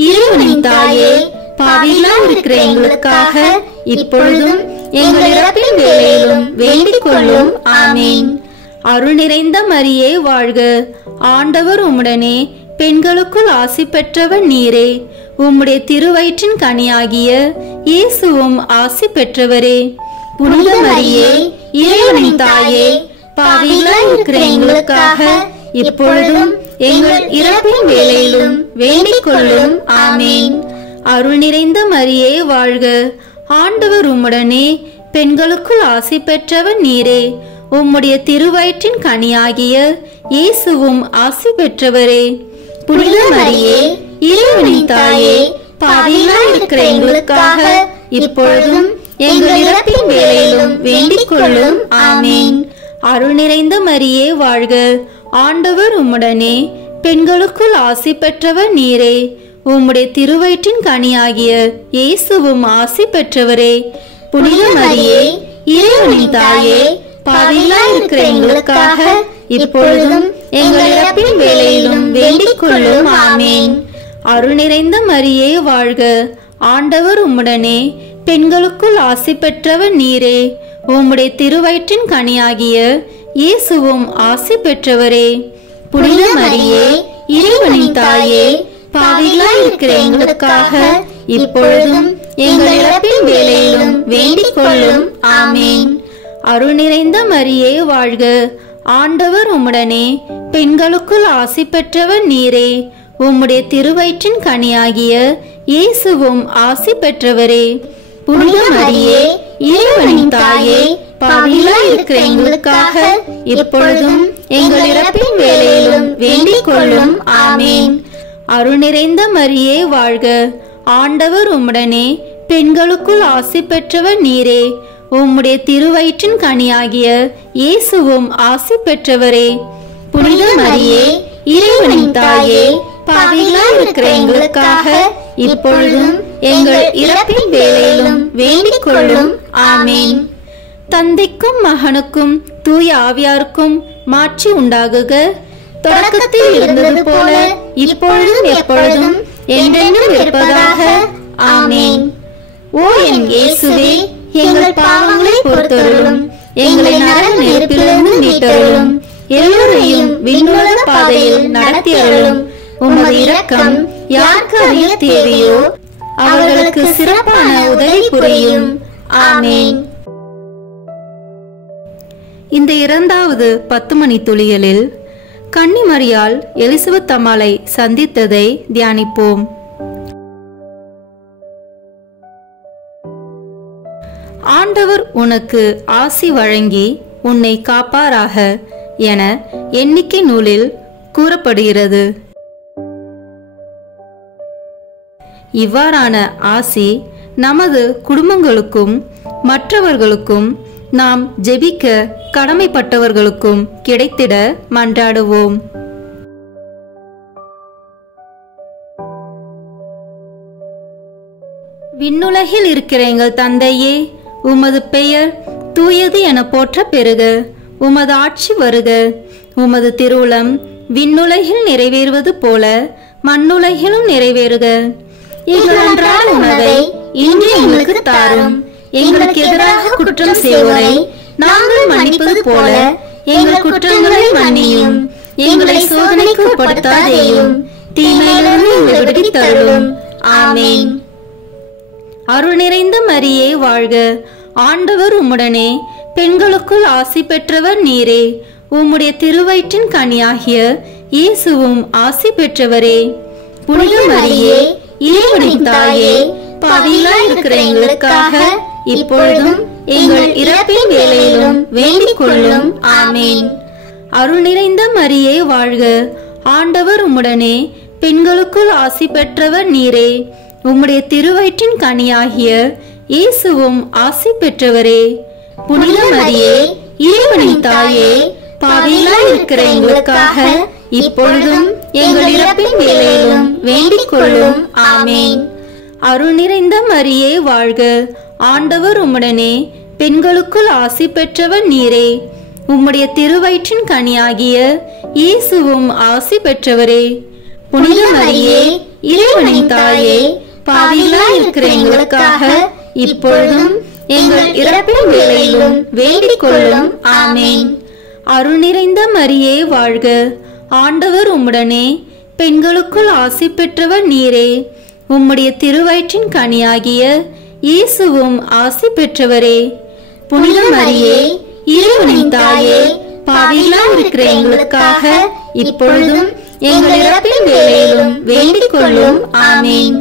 இறைவனின் தாயே, பாவிகளாய் இருக்கிற எங்களுக்காக இப்பொழுதும் எங்கள் இறப்பின் வேளையிலும் வேண்டிக் கொள்ளும். ஆமேன். அருள் நிறைந்த மரியே வாழ்க, ஆண்டவர் உம்முடனே, பெண்களுக்குள் ஆசி பெற்றவர் நீரே. உம்முடைய திருவயிற்றின் கனியாகிய இயேசுவும் ஆசி பெற்றவரே. புனித மரியே, இறைவனின் தாயே, பாவிகளாய் இருக்கிற எங்களுக்காக இப்பொழுதும் எங்கள் இறப்பின் வேளையிலும் வேண்டிக் கொள்ளும். ஆமேன். அருள் நிறைந்த மரியே வாழ்க, ஆண்டவர் உம்முடனே, பெண்களுக்குள் ஆசி பெற்றவர் நீரே. உம்முடைய திருவயிற்றின் கனியாகிய இயேசுவும் ஆசி பெற்றவரே. புனித மரியே, இறைவனின் தாயே, பாவிகளாய் இருக்கிற எங்களுக்காக இப்பொழுதும் எங்கள் இறப்பின் வேளையிலும் வேண்டிக் கொள்ளும். ஆமேன். அருள் நிறைந்த மரியே வாழ்க, ஆண்டவர் உம்முடனே, பெண்களுக்குள் ஆசி பெற்றவர் நீரே. உம்முடைய திருவயிற்றின் கனியாகிய இயேசுவும் ஆசி பெற்றவரே. புனித மரியே, இறைவனின் தாயே, பாவிகளாய் இருக்கிற எங்களுக்காக இப்பொழுதும் எங்கள் இறப்பின் வேளையிலும் வேண்டிக் கொள்ளும். ஆமேன். அருள் நிறைந்த மரியே வாழ்க, ஆண்டவர் உம்முடனே, பெண்களுக்குள் ஆசி பெற்றவர் நீரே. உம்முடைய திருவயிற்றின் கனியாகிய இயேசுவும் ஆசி பெற்றவரே. புனித மரியே, இறைவனின் தாயே, பாவிகளாய் இருக்கிற எங்களுக்காக இப்பொழுதும் எங்கள் இறப்பின் வேளையிலும் வேண்டிக் கொள்ளும். ஆமேன். அருள் நிறைந்த மரியே வாழ்க, ஆண்டவர் உம்முடனே, பெண்களுக்குள் ஆசி பெற்றவர் நீரே. உம்முடைய திருவயிற்றின் கனியாகிய இயேசுவும் ஆசி பெற்றவரே. புனித மரியே, இறைவனின் தாயே, பாவிகளாய் இருக்கிற எங்களுக்காக இப்பொழுதும் எங்கள் இறப்பின் வேளையிலும் வேண்டிக் கொள்ளும். ஆமேன். அருள் நிறைந்த மரியே வாழ்க, ஆண்டவர் உம்முடனே, பெண்களுக்குள் ஆசி பெற்றவர் நீரே. உம்முடைய திருவயிற்றின் கனியாகிய இயேசுவும் ஆசி பெற்றவரே. புனித மரியே, இறைவனின் தாயே, பாவிகளாய் இருக்கிற எங்களுக்காக இப்பொழுதும் எங்கள் இறப்பின் வேளையிலும் வேண்டிக் கொள்ளும். ஆமேன். தந்தைக்கும் மகனுக்கும் தூய ஆவியாருக்கும் மாட்சி உண்டாகுக. தொடக்கத்தில் இருந்தது போல இப்பொழுதும் எப்பொழுதும் என்றென்றும் இருப்பதாக. ஆமேன். ஓ என் இயேசுவே, எங்கள் பாவங்களை பொறுத்தருளும், எங்களை நரக நெருப்பிலிருந்து மீட்டருளும், எல்லோரையும் விண்ணுலக பாதையில் நடத்தி அருளும். உமது இரக்கம் யாருக்கு அதிக தேவையோ அவர்களுக்கு சிறப்பான உதவி புரியும். ஆமேன். இந்த இரண்டாவது 10 மணி துளிகளில் கன்னிமரியாள் எலிசபெத் அம்மாளை சந்தித்ததை தியானிப்போம். ஆண்டவர் உனக்கு ஆசி வழங்கி உன்னை காப்பாராக என எண்ணிக்கை நூலில் கூறப்படுகிறது. இவ்வாறான ஆசி நமது குடும்பங்களுக்கும் மற்றவர்களுக்கும் நாம் ஜெபிக்க கடமைப்பட்டவர்களுக்கும் கிடைத்திட மன்றாடுவோம். விண்ணுலகில் இருக்கிற எங்கள் தந்தையே, உமது பெயர் தூயது என போற்ற பெறுக. உமது ஆட்சி வருக. உமது திருவுளம் விண்ணுலகில் நிறைவேறுவது போல மண்ணுலகிலும் நிறைவேறுக. எங்கள் அன்றாட உணவை இன்று எங்களுக்கு தாரும். எங்களுக்கு எதிராக குற்றம் செய்வோரை நாங்கள் மன்னிப்பது போல எங்கள் குற்றங்களை மன்னியும். எங்களை சோதனைக்கு உட்படுத்தாதேயும், தீமையிலிருந்து எங்களை விடுவித்தருளும். ஆமேன். அருள் நிறைந்த மரியே வாழ்க, ஆண்டவர் உம்முடனே, பெண்களுக்குள் ஆசி பெற்றவர் நீரே. உம்முடைய திருவயிற்றின் கனியாகிய இயேசுவும் ஆசி பெற்றவரே. புனித மரியே, இறைவனின் தாயே, பாவிகளாய் இருக்கிற எங்களுக்காக இப்பொழுதும் எங்கள் இறப்பின் வேளையிலும் வேண்டிக் கொள்ளும். ஆமேன். அருள் நிறைந்த மரியே வாழ்க, ஆண்டவர் உம்முடனே, பெண்களுக்குள் ஆசி பெற்றவர் நீரே. உம்முடைய திருவயிற்றின் கனியாகிய இயேசுவும் ஆசி பெற்றவரே. புனித மரியே, இறைவனின் தாயே, பாவிகளாய் இருக்கிற எங்களுக்காக இப்பொழுதும் எங்கள் இறப்பின் வேளையிலும் வேண்டிக் கொள்ளும். ஆமேன். அருள் நிறைந்த மரியே வாழ்க, ஆண்டவர் உம்முடனே, பெண்களுக்குள் ஆசி பெற்றவர் நீரே. உம்முடைய திருவயிற்றின் கனியாகிய இயேசுவும் ஆசி பெற்றவரே. புனித மரியே, இறைவனின் தாயே, பாவிகளாய் இருக்கிற எங்களுக்காக இப்பொழுதும் எங்கள் இறப்பின் வேளையிலும் வேண்டிக் கொள்ளும். ஆமேன். அருள் நிறைந்த மரியே வாழ்க, ஆண்டவர் உம்முடனே, பெண்களுக்குள் ஆசி பெற்றவர் நீரே. உம்முடைய திருவயிற்றின் கனியாகிய இயேசுவும் ஆசி பெற்றவரே. புனித மரியே, இறைவனின் தாயே, பாவிகளாய் இருக்கிற எங்களுக்காக இப்பொழுதும் எங்கள் இறப்பின் வேளையிலும் வேண்டிக் கொள்ளும். ஆமேன்.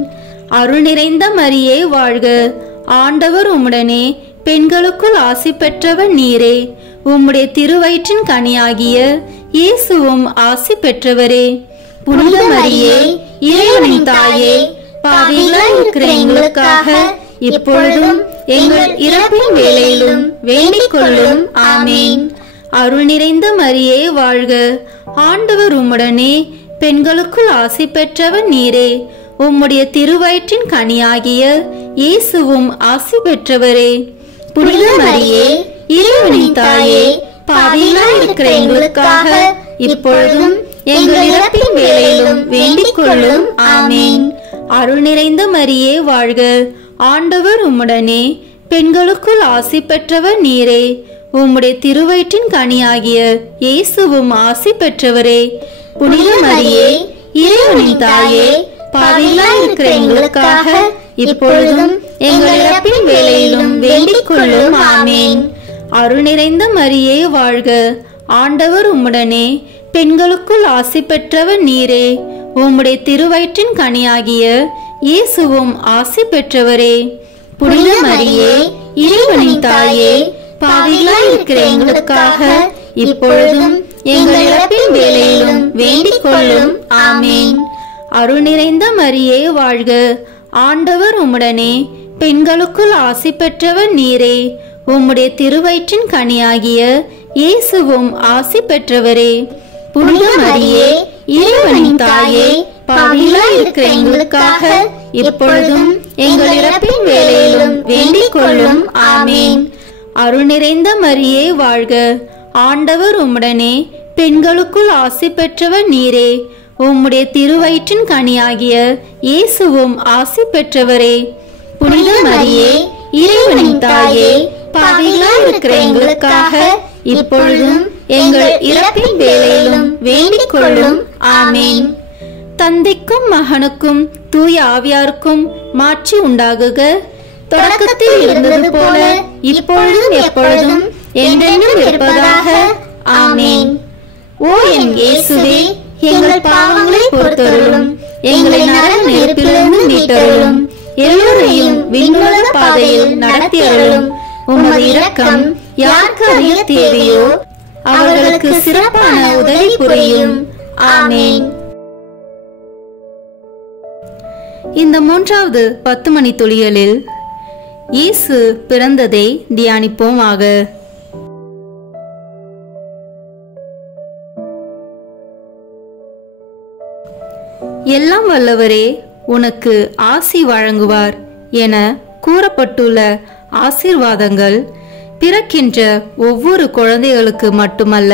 அருள் நிறைந்த மரியே வாழ்க, ஆண்டவர் உம்முடனே, பெண்களுக்குள் ஆசி பெற்றவர் நீரே. உம்முடைய திருவயிற்றின் கனியாகிய இயேசுவும் ஆசி பெற்றவரே. புனித மரியே, இறைவனின் தாயே, பாவிகளாய் இருக்கிற எங்களுக்காக இப்பொழுதும் எங்கள் இறப்பின் வேளையிலும் வேண்டிக் கொள்ளும். ஆமேன். அருள் நிறைந்த மரியே வாழ்க, ஆண்டவர் உம்முடனே, பெண்களுக்குள் ஆசி பெற்றவர் நீரே. உம்முடைய திருவயிற்றின் கனியாகிய இயேசுவும் ஆசி பெற்றவரே. புனித மரியே, இறைவனின் தாயே, பாவிகளாய் இருக்கிற எங்களுக்காக இப்பொழுதும் எங்கள் இறப்பின் வேளையிலும் வேண்டிக் கொள்ளும். ஆமேன். அருள் நிறைந்த மரியே வாழ்க, ஆண்டவர் உம்முடனே, பெண்களுக்குள் ஆசி பெற்றவர் நீரே. உம்முடைய திருவயிற்றின் கனியாகிய இயேசுவும் ஆசி பெற்றவரே. புனித மரியே, இறைவனின் தாயே, பாவிகளாய் இருக்கிற எங்களுக்காக இப்பொழுதும் எங்கள் இறப்பின் வேளையிலும் வேண்டிக் கொள்ளும். ஆமேன். அருள் நிறைந்த மரியே வாழ்க, ஆண்டவர் உம்முடனே, பெண்களுக்குள் ஆசி பெற்றவர் நீரே. உம்முடைய திருவயிற்றின் கனியாகிய இயேசுவும் ஆசி பெற்றவரே. புனித மரியே, இறைவனின் தாயே, பாவிகளாய் இருக்கிற எங்களுக்காக இப்பொழுதும் எங்கள் இறப்பின் வேளையிலும் வேண்டிக் கொள்ளும். ஆமேன். அருள் நிறைந்த மரியே வாழ்க, ஆண்டவர் உம்முடனே, பெண்களுக்குள் ஆசி பெற்றவர் நீரே. உம்முடைய திருவயிற்றின் கனியாகிய இயேசுவும் ஆசி பெற்றவரே. புனித மரியே, இறைவனின் தாயே, பாவிகளாய் இருக்கிற எங்களுக்காக இப்பொழுதும் எங்கள் இறப்பின் வேளையிலும் வேண்டிக் கொள்ளும். ஆமேன். அருள் நிறைந்த மரியே வாழ்க, ஆண்டவர் உம்முடனே, பெண்களுக்குள் ஆசி பெற்றவர் நீரே. உம்முடைய திருவயிற்றின் கனியாகிய இயேசுவும் ஆசி பெற்றவரே. புனித மரியே, இறைவனின் தாயே, பாவிகளாய் இருக்கிற எங்களுக்காக இப்பொழுதும் எங்கள் இறப்பின் வேளையிலும் வேண்டிக் கொள்ளும். ஆமேன். தந்தைக்கும் மகனுக்கும் தூய ஆவியாருக்கும் மாட்சி உண்டாகுக. தொடக்கத்தில் இருந்தது போல இப்பொழுதும் எப்பொழுதும் என்றென்றும் இருப்பதாக. ஆமேன். ஓ என் இயேசுவே, எங்கள் பாவங்களை பொறுத்தருளும், எங்களை நரக நெருப்பிலிருந்து மீட்டருளும், எல்லோரையும் விண்ணுலக பாதையில் நடத்தி அருளும். உமது இரக்கம் யாருக்கு அதிக தேவையோ அவர்களுக்கு சிறப்பான உதவி புரியும். ஆமேன். இந்த 3வது 10 மணி துளிகளில் இயேசு பிறந்ததை தியானிப்போமாக. எல்லாம் வல்லவரே உனக்கு ஆசி வழங்குவார் என கூறப்பட்டுள்ள ஆசீர்வாதங்கள் பிறக்கின்ற ஒவ்வொரு குழந்தைகளுக்கு மட்டுமல்ல,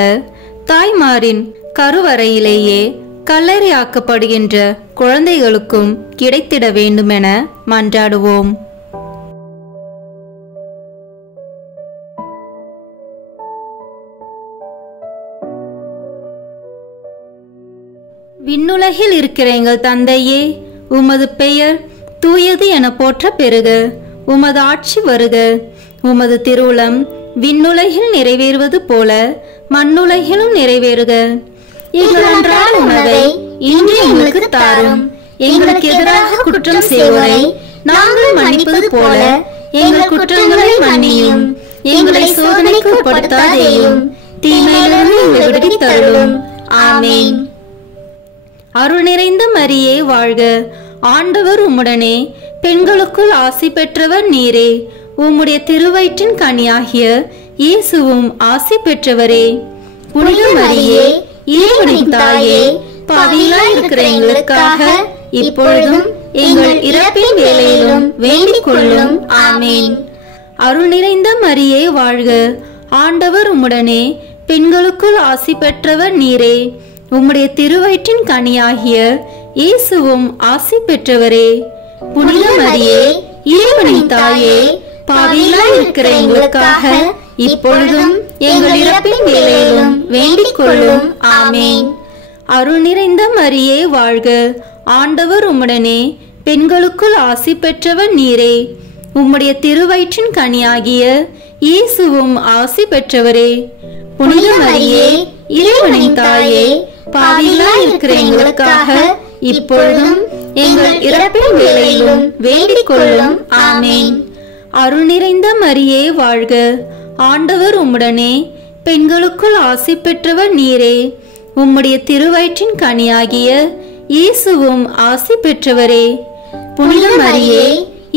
தாய்மாரின் கருவறையிலேயே கல்லறையாக்கப்படுகின்ற குழந்தைகளுக்கும் கிடைத்திட வேண்டுமென மன்றாடுவோம். விண்ணுலகில் இருக்கிற எங்கள் தந்தையே, உமது பெயர் தூயது என போற்ற பெறுக. உமது ஆட்சி வருக. உமது திருவுளம் விண்ணுலகில் நிறைவேறுவது போல மண்ணுலகிலும் நிறைவேறுக. எங்கள் அன்றாட உணவை இன்று எங்களுக்கு தாரும். எங்களுக்கு எதிராக குற்றம் செய்வோரை நாங்கள் மன்னிப்பது போல எங்கள் குற்றங்களை மன்னியும். எங்களை சோதனைக்கு உட்படுத்தாதேயும், தீமையிலிருந்து எங்களை விடுவித்தருளும். ஆமென். அருள் நிறைந்த மரியே வாழ்க. ஆண்டவர் உம்முடனே, பெண்களுக்குள் ஆசி பெற்றவர் நீரே. உம்முடைய திருவயிற்றின் கனியாகிய இயேசுவும் ஆசி பெற்றவரே. புனித மரியே, இறைவனின் தாயே, பாவிகளாய் இருக்கிற எங்களுக்காக இப்பொழுதும் எங்கள் இறப்பின் வேளையிலும் வேண்டிக் கொள்ளும். ஆமென். அருள் நிறைந்த மரியே வாழ்க. ஆண்டவர் உம்முடனே, பெண்களுக்குள் ஆசி பெற்றவர் நீரே. உம்முடைய திருவயிற்றின் கனியாகிய இயேசுவும் ஆசி பெற்றவரே. புனித மரியே, இறைவனின் தாயே, பாவிகளாய் இருக்கிற எங்களுக்காக இப்பொழுதும் எங்கள் இறப்பின் வேளையிலும் வேண்டிக் கொள்ளும். ஆமென். அருள் நிறைந்த மரியே வாழ்க. ஆண்டவர் உம்முடனே, பெண்களுக்குள் ஆசி பெற்றவர் நீரே. உம்முடைய திருவயிற்றின் கனியாகிய இயேசுவும் ஆசி பெற்றவரே. புனித மரியே, இறைவனின் தாயே, பாவிகளாய் இருக்கிற எங்களுக்காக இப்பொழுதும் எங்கள் இறப்பின் வேளையிலும் வேண்டிக் கொள்ளும். ஆமென். அருள் நிறைந்த மரியே வாழ்க. ஆண்டவர் உம்முடனே, பெண்களுக்குள் ஆசி பெற்றவர் நீரே. உம்முடைய திருவயிற்றின் கனியாகிய இயேசுவும் ஆசி பெற்றவரே. புனித மரியே,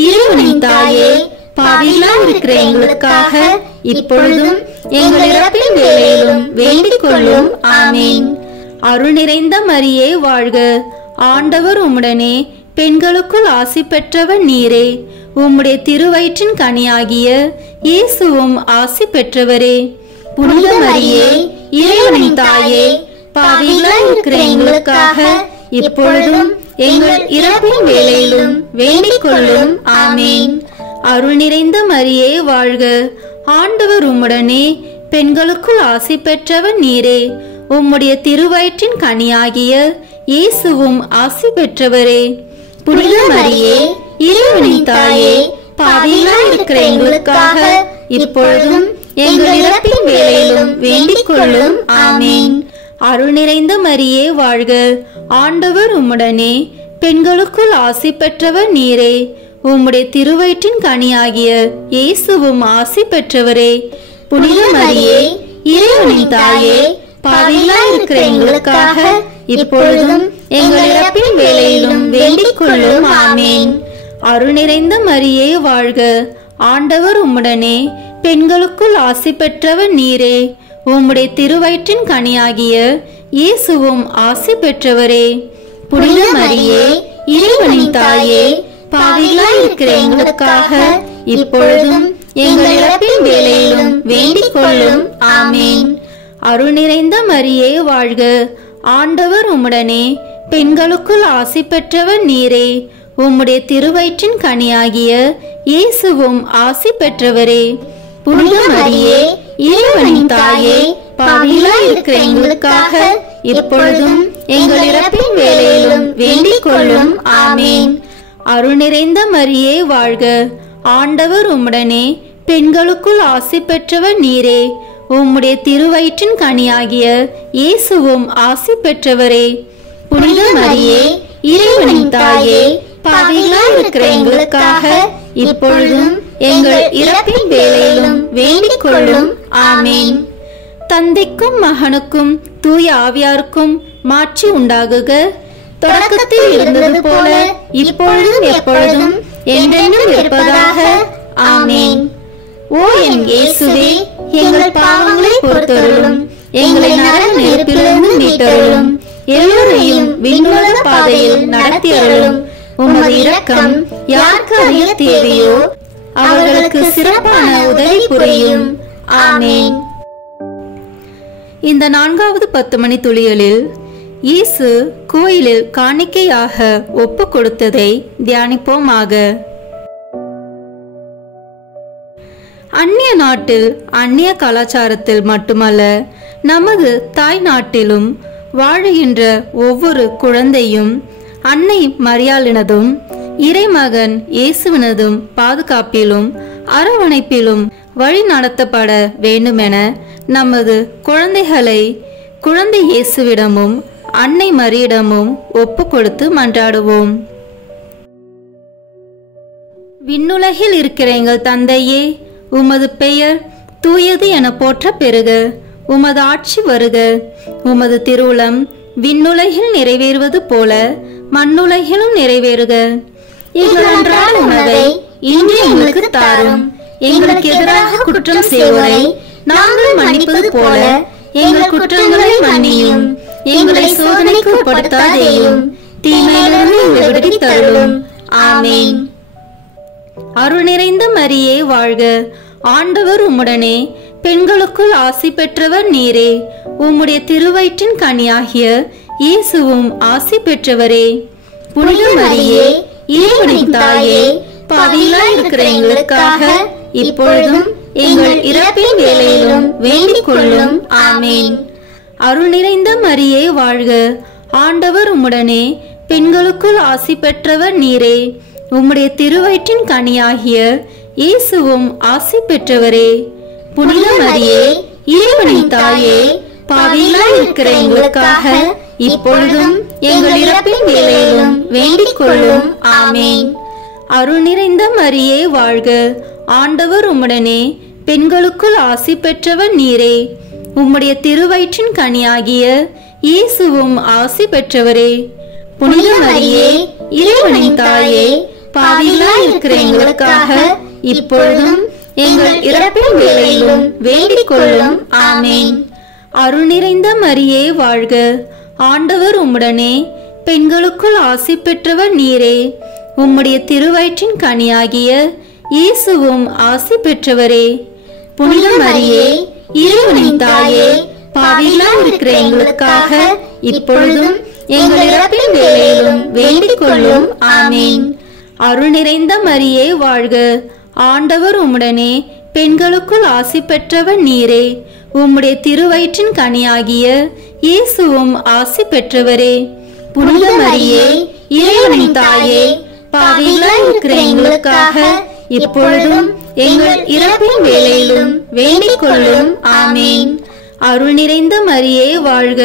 இறைவனின் தாயே, பாவிகளாய் இருக்கிற எங்களுக்காக இப்பொழுதும் எங்கள் இறப்பின் வேளையிலும் வேண்டிக் கொள்ளும். ஆமென். அருள் நிறைந்த மரியே வாழ்க. ஆண்டவர் உம்முடனே, பெண்களுக்குள் ஆசி பெற்றவர் நீரே. உம்முடைய திருவயிற்றின் கனியாகிய இயேசுவும் ஆசி பெற்றவரே. புனித மரியே, இறைவனின் தாயே, பாவிகளாய் இருக்கிற எங்களுக்காக இப்பொழுதும் எங்கள் இறப்பின் வேளையிலும் வேண்டிக் கொள்ளும். ஆமென். அருள் நிறைந்த மரியே வாழ்க. ஆண்டவர் உம்முடனே, பெண்களுக்குள் ஆசி பெற்றவர் நீரே. உம்முடைய திருவயிற்றின் கனியாகிய இயேசுவும் ஆசி பெற்றவரே. புனித மரியே, இறைவனின் தாயே, பாவிகளாய் இருக்கிற எங்களுக்காக இப்பொழுதும் எங்கள் இறப்பின் வேளையிலும் வேண்டிக் கொள்ளும். ஆமென். அருள் நிறைந்த மரியே வாழ்க. ஆண்டவர் உம்முடனே, பெண்களுக்குள் ஆசி பெற்றவர் நீரே. உம்முடைய திருவயிற்றின் கனியாகிய இயேசுவும் ஆசி பெற்றவரே. புனித மரியே, இறைவனின் தாயே, பாவிகளாய் இருக்கிற எங்களுக்காக இப்பொழுதும் எங்கள் இறப்பின் வேளையிலும் வேண்டிக் கொள்ளும். ஆமென். அருள் நிறைந்த மரியே வாழ்க. ஆண்டவர் உம்முடனே, பெண்களுக்குள் ஆசி பெற்றவர் நீரே. உம்முடைய திருவயிற்றின் கனியாகிய இயேசுவும் ஆசி பெற்றவரே. புனித மரியே, இறைவனின் தாயே, பாவிகளாய் இருக்கிற எங்களுக்காக இப்பொழுதும் எங்கள் இறப்பின் வேளையிலும் வேண்டிக் கொள்ளும். ஆமென். அருள் நிறைந்த மரியே வாழ்க. ஆண்டவர் உம்முடனே, பெண்களுக்குள் ஆசி பெற்றவர் நீரே. உம்முடைய திருவயிற்றின் கனியாகிய இயேசுவும் ஆசி பெற்றவரே. புனித மரியே, இறைவனின் தாயே, பாவிகளாய் இருக்கிற எங்களுக்காக இப்பொழுதும் எங்கள் இறப்பின் வேளையிலும் வேண்டிக் கொள்ளும். ஆமென். அருள் நிறைந்த மரியே வாழ்க. ஆண்டவர் உம்முடனே, பெண்களுக்குள் ஆசி பெற்றவர் நீரே. உம்முடைய திருவயிற்றின் கனியாகிய இயேசுவும் ஆசி பெற்றவரே. புனித மரியே, இறைவனின் தாயே, பாவிகளாய் இருக்கிற எங்களுக்காக இப்பொழுதும் எங்கள் இறப்பின் வேளையிலும் வேண்டிக் கொள்ளும். ஆமென். தந்தைக்கும் மகனுக்கும் தூய ஆவியாருக்கும் மாட்சி உண்டாகுக. தொடக்கத்தில் இருந்தது போல இப்பொழுதும் எப்பொழுதும் என்றென்றும் இருப்பதாக. ஆமென். ஓ என் இயேசுவே, எங்கள் பாவங்களை பொறுத்தருளும். எங்களை நரக நெருப்பிலிருந்து மீட்டருளும். எல்லோரையும் விண்ணுலக பாதையில் நடத்தி அருளும். உமது இரக்கம் யாருக்கு அதிக தேவையோ அவர்களுக்கு சிறப்பான உதவி புரியும். ஆமென். இந்த 4வது 10 மணி துளிகளில் இயேசு கோயிலில் காணிக்கையாக ஒப்பு கொடுத்ததை தியானிப்போமாக. அந்நிய நாட்டில், அந்நிய கலாச்சாரத்தில் மட்டுமல்ல, நமது தாய் நாட்டிலும் வாழுகின்ற ஒவ்வொரு குழந்தையும் அன்னை மரியாளினதும் இறைமகன் இயேசுவினதும் பாதுகாப்பிலும் அரவணைப்பிலும் வழி நடத்தப்பட வேண்டுமென நமது குழந்தைகளை குழந்தை இயேசுவிடமும் அன்னை மரியிடமும் ஒப்பு கொடுத்து மன்றாடுவோம். விண்ணுலகில் இருக்கிற எங்கள் தந்தையே, உமது பெயர் தூயது என போற்ற பெறுக. உமது ஆட்சி வருக. உமது திருவுளம் விண்ணுலகில் நிறைவேறுவது போல மண்ணுலகிலும் நிறைவேறுக. எங்கள் அன்றாட உணவை இன்று எங்களுக்கு தாரும். எங்களுக்கு எதிராக குற்றம் செய்வோரை நாங்கள் மன்னிப்பது போல எங்கள் குற்றங்களை மன்னியும். எங்களை சோதனைக்கு உட்படுத்தாதேயும், தீமையிலிருந்து எங்களை விடுவித்து அருளும். ஆமென். அருள் நிறைந்த மரியே வாழ்க. ஆண்டவர் உம்முடனே, பெண்களுக்குள் ஆசி பெற்றவர் நீரே. உம்முடைய திருவயிற்றின் கனியாகிய இயேசுவும் ஆசி பெற்றவரே. புனித மரியே, இறைவனின் தாயே, பாவிகளாய் இருக்கிற எங்களுக்காக இப்பொழுதும் எங்கள் இறப்பின் வேளையிலும் வேண்டிக் கொள்ளும். ஆமென். அருள் நிறைந்த மரியே வாழ்க. ஆண்டவர் உம்முடனே, பெண்களுக்குள் ஆசி பெற்றவர் நீரே. உம்முடைய திருவயிற்றின் கனியாகிய இயேசுவும் ஆசி பெற்றவரே. புனித மரியே, இறைவனின் தாயே, பாவிகளாய் இருக்கிற எங்களுக்காக இப்பொழுதும் எங்கள் இறப்பின் வேளையிலும் வேண்டிக் கொள்ளும். ஆமென். அருள் நிறைந்த மரியே வாழ்க. ஆண்டவர் உம்முடனே, பெண்களுக்குள் ஆசி பெற்றவர் நீரே. உம்முடைய திருவயிற்றின் கனியாகிய இயேசுவும் ஆசி பெற்றவரே. புனித மரியே, இறைவனின் தாயே, பாவிகளாய் இருக்கிற எங்களுக்காக இப்பொழுதும் எங்கள் இறப்பின் வேளையிலும் வேண்டிக் கொள்ளும். ஆமென். அருள் நிறைந்த மரியே வாழ்க. ஆண்டவர் உம்முடனே, பெண்களுக்குள் ஆசி பெற்றவர் நீரே. உம்முடைய திருவயிற்றின் கனியாகிய இயேசுவும் ஆசி பெற்றவரே. புனித மரியே, இறைவனின் தாயே, பாவிகளாய் இருக்கிற எங்களுக்காக இப்பொழுதும் எங்கள் இறப்பின் வேளையிலும் வேண்டிக் கொள்ளும். ஆமென். அருள் நிறைந்த மரியே வாழ்க. ஆண்டவர் உம்முடனே, பெண்களுக்குள் ஆசி பெற்றவர் நீரே. உம்முடைய திருவயிற்றின் கனியாகிய இயேசுவும் ஆசி பெற்றவரே. புனித மரியே, இறைவனின் தாயே, பாவிகளாய் இருக்கிற எங்களுக்காக இப்பொழுதும் எங்கள் இறப்பின் வேளையிலும் வேண்டிக் கொள்ளும். ஆமென். அருள் நிறைந்த மரியே வாழ்க.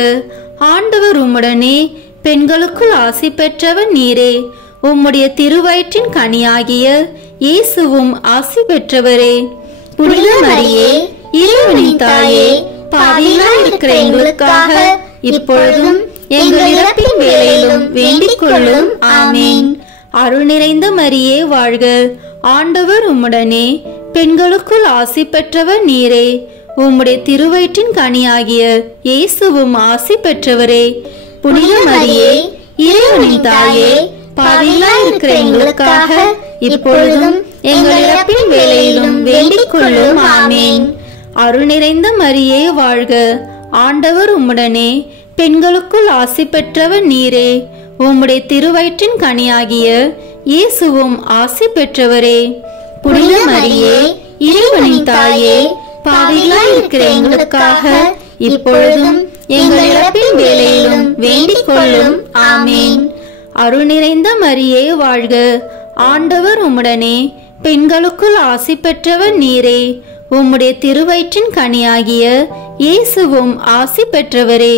ஆண்டவர் உம்முடனே, பெண்களுக்குள் ஆசி பெற்றவர் நீரே. உம்முடைய திருவயிற்றின் கனியாகிய இயேசுவும் ஆசி பெற்றவரே. புனித மரியே, இறைவனின் தாயே, பாவிகளாய் இருக்கிற எங்களுக்காக இப்பொழுதும் எங்கள் இறப்பின் வேளையிலும் வேண்டிக் கொள்ளும். ஆமென். அருள் நிறைந்த மரியே வாழ்க. ஆண்டவர் உம்முடனே, பெண்களுக்குள் ஆசி பெற்றவர் நீரே. உம்முடைய திருவயிற்றின் கனியாகிய இயேசுவும் ஆசி பெற்றவரே. புனித மரியே, இறைவனின் தாயே, பாவிகளாய் இருக்கிற எங்களுக்காக இப்பொழுதும் எங்கள் இறப்பின் வேளையிலும் வேண்டிக் கொள்ளும். ஆமென். அருள் நிறைந்த மரியே வாழ்க. ஆண்டவர் உம்முடனே, பெண்களுக்குள் ஆசி பெற்றவர் நீரே. உம்முடைய திருவயிற்றின் கனியாகிய இயேசுவும் ஆசி பெற்றவரே. புனித மரியே, இறைவனின் தாயே, பாவிகளாய் இருக்கிற எங்களுக்காக இப்பொழுதும் எங்கள் இறப்பின் வேளையிலும் வேண்டிக் கொள்ளும். ஆமென். அருள் நிறைந்த மரியே வாழ்க. ஆண்டவர் உம்முடனே, பெண்களுக்குள் ஆசி பெற்றவர் நீரே. உம்முடைய திருவயிற்றின் கனியாகிய இயேசுவும் ஆசி பெற்றவரே.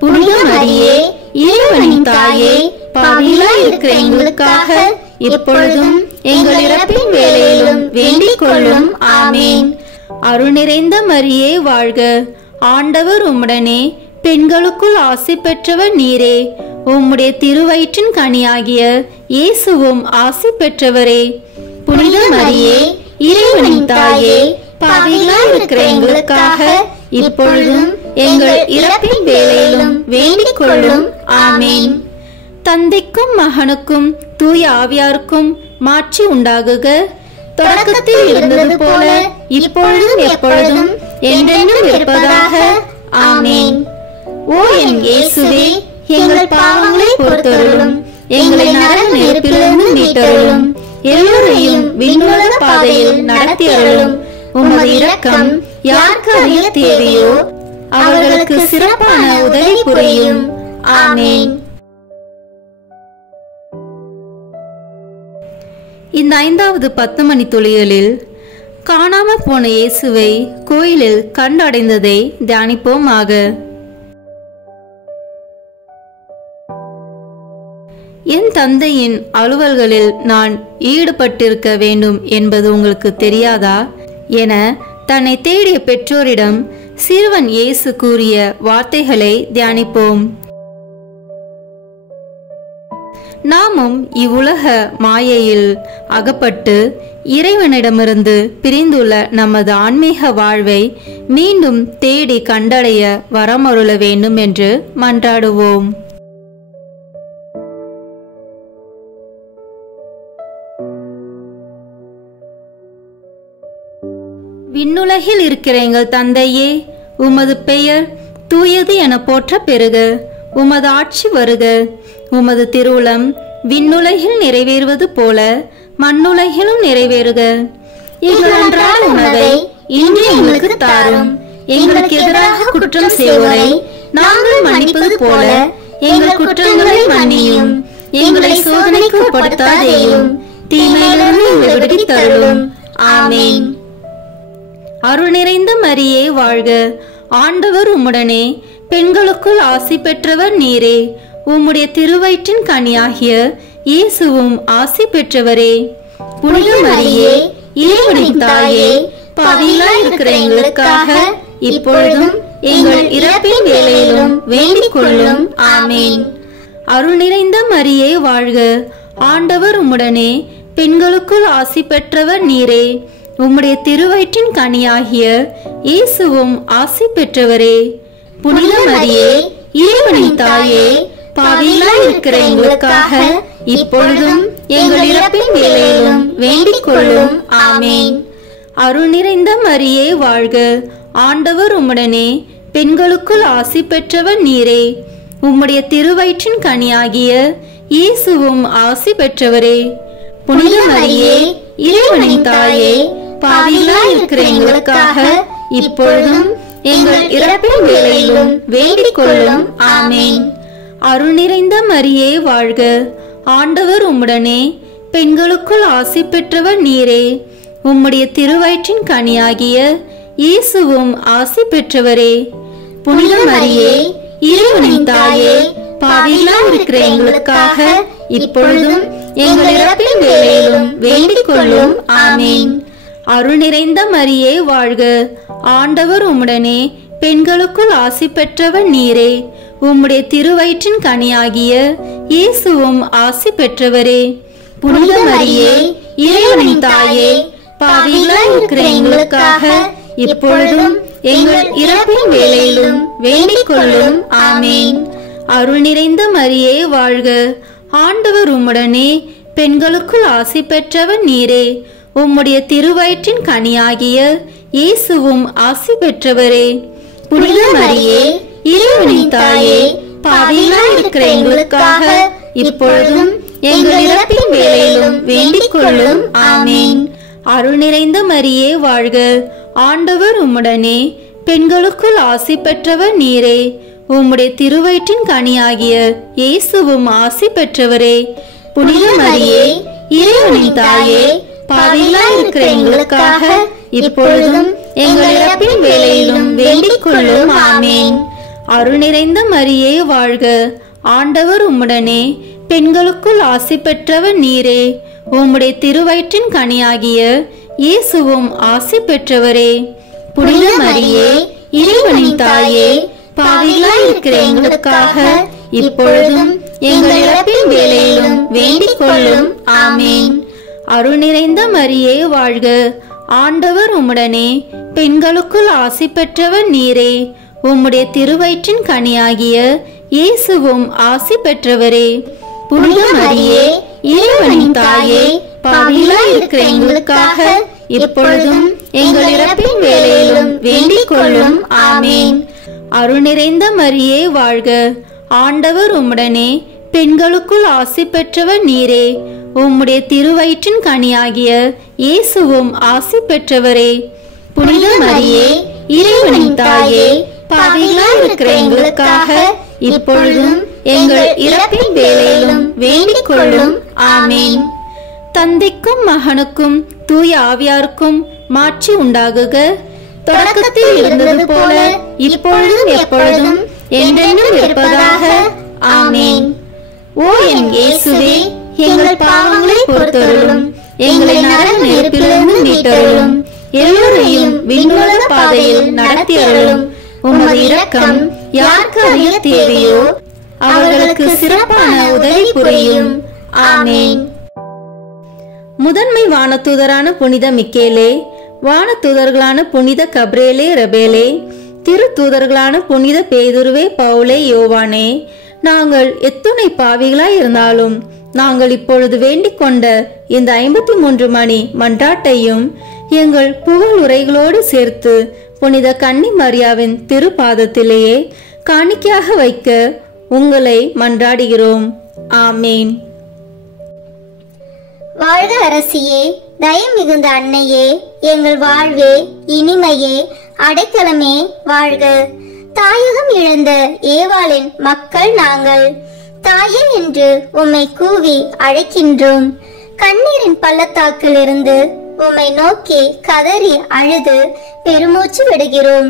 புனித மரியே, இறைவனின் தாயே, பாவிகளாய் இருக்கிற எங்களுக்காக இப்பொழுதும் எங்கள் இறப்பின் வேளையிலும் வேண்டிக் கொள்ளும். ஆமென். அருள் நிறைந்த மரியே வாழ்க. ஆண்டவர் உம்முடனே, பெண்களுக்குள் ஆசி பெற்றவர் நீரே. உம்முடைய திருவயிற்றின் கனியாகிய இயேசுவும் ஆசி பெற்றவரே. புனித மரியே, இறைவனின் தாயே, பாவிகளாய் இருக்கிற எங்களுக்காக இப்பொழுதும் எங்கள் இறப்பின் வேளையிலும் வேண்டிக் கொள்ளும். ஆமென். தந்தைக்கும் மகனுக்கும் தூய ஆவியாருக்கும் மாட்சி உண்டாகுக. தொடக்கத்தில் இருந்தது போல இப்பொழுதும் எப்பொழுதும் என்றென்றும் இருப்பதாக. ஆமென். ஓ என் இயேசுவே, எங்கள் பாவங்களை பொறுத்தருளும். எங்களை நரக நெருப்பிலிருந்து மீட்டருளும். எல்லோரையும் விண்ணுலக பாதையில் நடத்தி அருளும். உமது இரக்கம் யாருக்கு அதிக தேவையோ அவர்களுக்கு சிறப்பான உதவி புரியும். ஆமென். இந்த 5வது 10 மணி துளிகளில் காணாமல் போன இயேசுவை கோயிலில் கண்டடைந்ததை தியானிப்போமாக. என் தந்தையின் அலுவல்களில் நான் ஈடுபட்டிருக்க வேண்டும் என்பது உங்களுக்கு தெரியாதா என தன்னை தேடிய பெற்றோரிடம் சிறுவன் இயேசு கூறிய வார்த்தைகளை தியானிப்போம். நாமும் இவ்வுலக மாயையில் அகப்பட்டு இறைவனிடமிருந்து பிரிந்துள்ள நமது ஆன்மீக வாழ்வை மீண்டும் தேடி கண்டடைய வரமருள வேண்டும் என்று மன்றாடுவோம். விண்ணுலகில் இருக்கிற எங்கள் தந்தையே, உமது பெயர் தூயது என போற்ற பெறுக. உமது ஆட்சி வருக. உமது திருவுளம் விண்ணுலகில் நிறைவேறுவது போல மண்ணுலகிலும் நிறைவேறுக. எங்கள் அன்றாட உணவை இன்று எங்களுக்கு தாரும். எங்களுக்கு எதிராக குற்றம் செய்வோரை நாங்கள் மன்னிப்பது போல எங்கள் குற்றங்களை மன்னியும். எங்களை சோதனைக்கு உட்படுத்தாதேயும், தீமையிலிருந்து எங்களை விடுவித்து அருளும். ஆமென். அருள் நிறைந்த மரியே வாழ்க. ஆண்டவர் உம்முடனே, பெண்களுக்குள் ஆசி பெற்றவர் நீரே. உம்முடைய திருவயிற்றின் கனியாகிய இயேசுவும் ஆசி பெற்றவரே. புனித மரியே, இறைவனின் தாயே, பாவிகளாய் இருக்கிற எங்களுக்காக இப்பொழுதும் எங்கள் இறப்பின் வேளையிலும் வேண்டிக் கொள்ளும். ஆமென். அருள் நிறைந்த மரியே வாழ்க. ஆண்டவர் உம்முடனே, பெண்களுக்குள் ஆசி பெற்றவர் நீரே. உம்முடைய திருவயிற்றின் கனியாகிய இயேசுவும் ஆசி பெற்றவரே. புனித மரியே, இறைவனின் தாயே, பாவிகளாய் இருக்கிற எங்களுக்காக இப்பொழுதும் எங்கள் இறப்பின் வேளையிலும் வேண்டிக் கொள்ளும். ஆமென். அருள் நிறைந்த மரியே வாழ்க. ஆண்டவர் உம்முடனே, பெண்களுக்குள் ஆசி பெற்றவர் நீரே. உம்முடைய திருவயிற்றின் கனியாகிய இயேசுவும் ஆசி பெற்றவரே. புனித மரியே, இறைவனின் தாயே, பாவிகளாய் இருக்கிற எங்களுக்காக இப்பொழுதும் எங்கள் இறப்பின் வேளையிலும் வேண்டிக் கொள்ளும். ஆமென். அருள் நிறைந்த மரியே வாழ்க. ஆண்டவர் உம்முடனே, பெண்களுக்குள் ஆசி பெற்றவர் நீரே. உம்முடைய திருவயிற்றின் கனியாகிய இயேசுவும் ஆசி பெற்றவரே. புனித மரியே, இறைவனின் தாயே, பாவிகளாய் இருக்கிற எங்களுக்காக இப்பொழுதும் எங்கள் இறப்பின் வேளையிலும் வேண்டிக் கொள்ளும். ஆமென். அருள் நிறைந்த மரியே வாழ்க. ஆண்டவர் உம்முடனே, பெண்களுக்குள் ஆசி பெற்றவர் நீரே. உம்முடைய திருவயிற்றின் கனியாகிய இயேசுவும் ஆசி பெற்றவரே. புனித மரியே, இறைவனின் தாயே, பாவிகளாய் இருக்கிற எங்களுக்காக இப்பொழுதும் எங்கள் இறப்பின் வேளையிலும் வேண்டிக் கொள்ளும். ஆமென். அருள் நிறைந்த மரியே வாழ்க. ஆண்டவர் உம்முடனே, பெண்களுக்குள் ஆசி பெற்றவர் நீரே. உம்முடைய திருவயிற்றின் கனியாகிய இயேசுவும் ஆசி பெற்றவரே. புனித மரியே, இறைவனின் தாயே, பாவிகளாய் இருக்கிற எங்களுக்காக இப்பொழுதும் எங்கள் இறப்பின் வேளையிலும் வேண்டிக் கொள்ளும். ஆமென். அருள் நிறைந்த மரியே வாழ்க. ஆண்டவர் உம்முடனே, பெண்களுக்குள் ஆசி பெற்றவர் நீரே. உம்முடைய திருவயிற்றின் கனியாகிய இயேசுவும் ஆசி பெற்றவரே. புனித மரியே, இறைவனின் தாயே, பாவிகளாய் இருக்கிற எங்களுக்காக இப்பொழுதும் எங்கள் இறப்பின் வேளையிலும் வேண்டிக் கொள்ளும். ஆமென். அருள் நிறைந்த மரியே வாழ்க. ஆண்டவர் உம்முடனே, பெண்களுக்குள் ஆசி பெற்றவர் நீரே. உம்முடைய திருவயிற்றின் கனியாகிய இயேசுவும் ஆசி பெற்றவரே. புனித மரியே, இறைவனின் தாயே, பாவிகளாய் இருக்கிற எங்களுக்காக இப்பொழுதும் எங்கள் இறப்பின் வேளையிலும் வேண்டிக் கொள்ளும். ஆமென். அருள் நிறைந்த மரியே வாழ்க. ஆண்டவர் உம்முடனே, பெண்களுக்குள் ஆசி பெற்றவர் நீரே. உம்முடைய திருவயிற்றின் கனியாகிய இயேசுவும் ஆசி பெற்றவரே. புனித மரியே, இறைவனின் தாயே, பாவிகளாய் இருக்கிற எங்களுக்காக இப்பொழுதும் எங்கள் இறப்பின் வேளையிலும் வேண்டிக் கொள்ளும். ஆமென். அருள் நிறைந்த மரியே வாழ்க. ஆண்டவர் உம்முடனே, பெண்களுக்குள் ஆசி பெற்றவர் நீரே. உம்முடைய திருவயிற்றின் கனியாகிய இயேசுவும் ஆசி பெற்றவரே. புனித மரியே, இறைவனின் தாயே, பாவிகளாய் இருக்கிற எங்களுக்காக இப்பொழுதும் எங்கள் இறப்பின் வேளையிலும் வேண்டிக் கொள்ளும். ஆமென். தந்தைக்கும் மகனுக்கும் தூய ஆவியாருக்கும் மாட்சி உண்டாகுக. தொடக்கத்தில் இருந்தது போல இப்பொழுதும் எப்பொழுதும் என்றென்றும் இருப்பதாக. ஆமேன். ஓ என் இயேசுவே, எங்கள் பாவங்களை பொறுத்தருளும், எங்களை நரக நெருப்பிலிருந்து மீட்டருளும், எல்லோரையும் விண்ணுலக பாதையில் நடத்தி அருளும். உமது இரக்கம் யாருக்கு அதிக தேவையோ அவர்களுக்கு சிறப்பான உதவி புரியும். ஆமேன். முதன்மை வானதூதரான புனித மிக்கேலே, வானதூதர்களான புனித கப்ரேலே ரபேலே, திருத்தூதர்களான புனித பேதுருவே பவுலே யோவானே, நாங்கள் எத்துணை பாவிகளாய் இருந்தாலும் நாங்கள் இப்பொழுது வேண்டிக் கொண்ட இந்த 53 மணி மன்றாட்டையும் எங்கள் புகழ் உரைகளோடு சேர்த்து புனித கன்னி மரியாவின் திருப்பாதத்திலேயே காணிக்கையாக வைக்க உங்களை மன்றாடுகிறோம். ஆமேன். வாழ்க அரசியே, தயம் மிகுந்த அன்னையே, எங்கள் வாழ்வே, இனிமையே, அடைக்கலமே வாழ்க. தாயகம் இழந்த ஏவாளின் மக்கள் நாங்கள். தாயே என்று உம்மை கூவி அழைக்கின்றோம். கண்ணீரின் பள்ளத்தாக்கில் இருந்து உம்மை நோக்கி கதறி அழுது பெருமூச்சு விடுகிறோம்.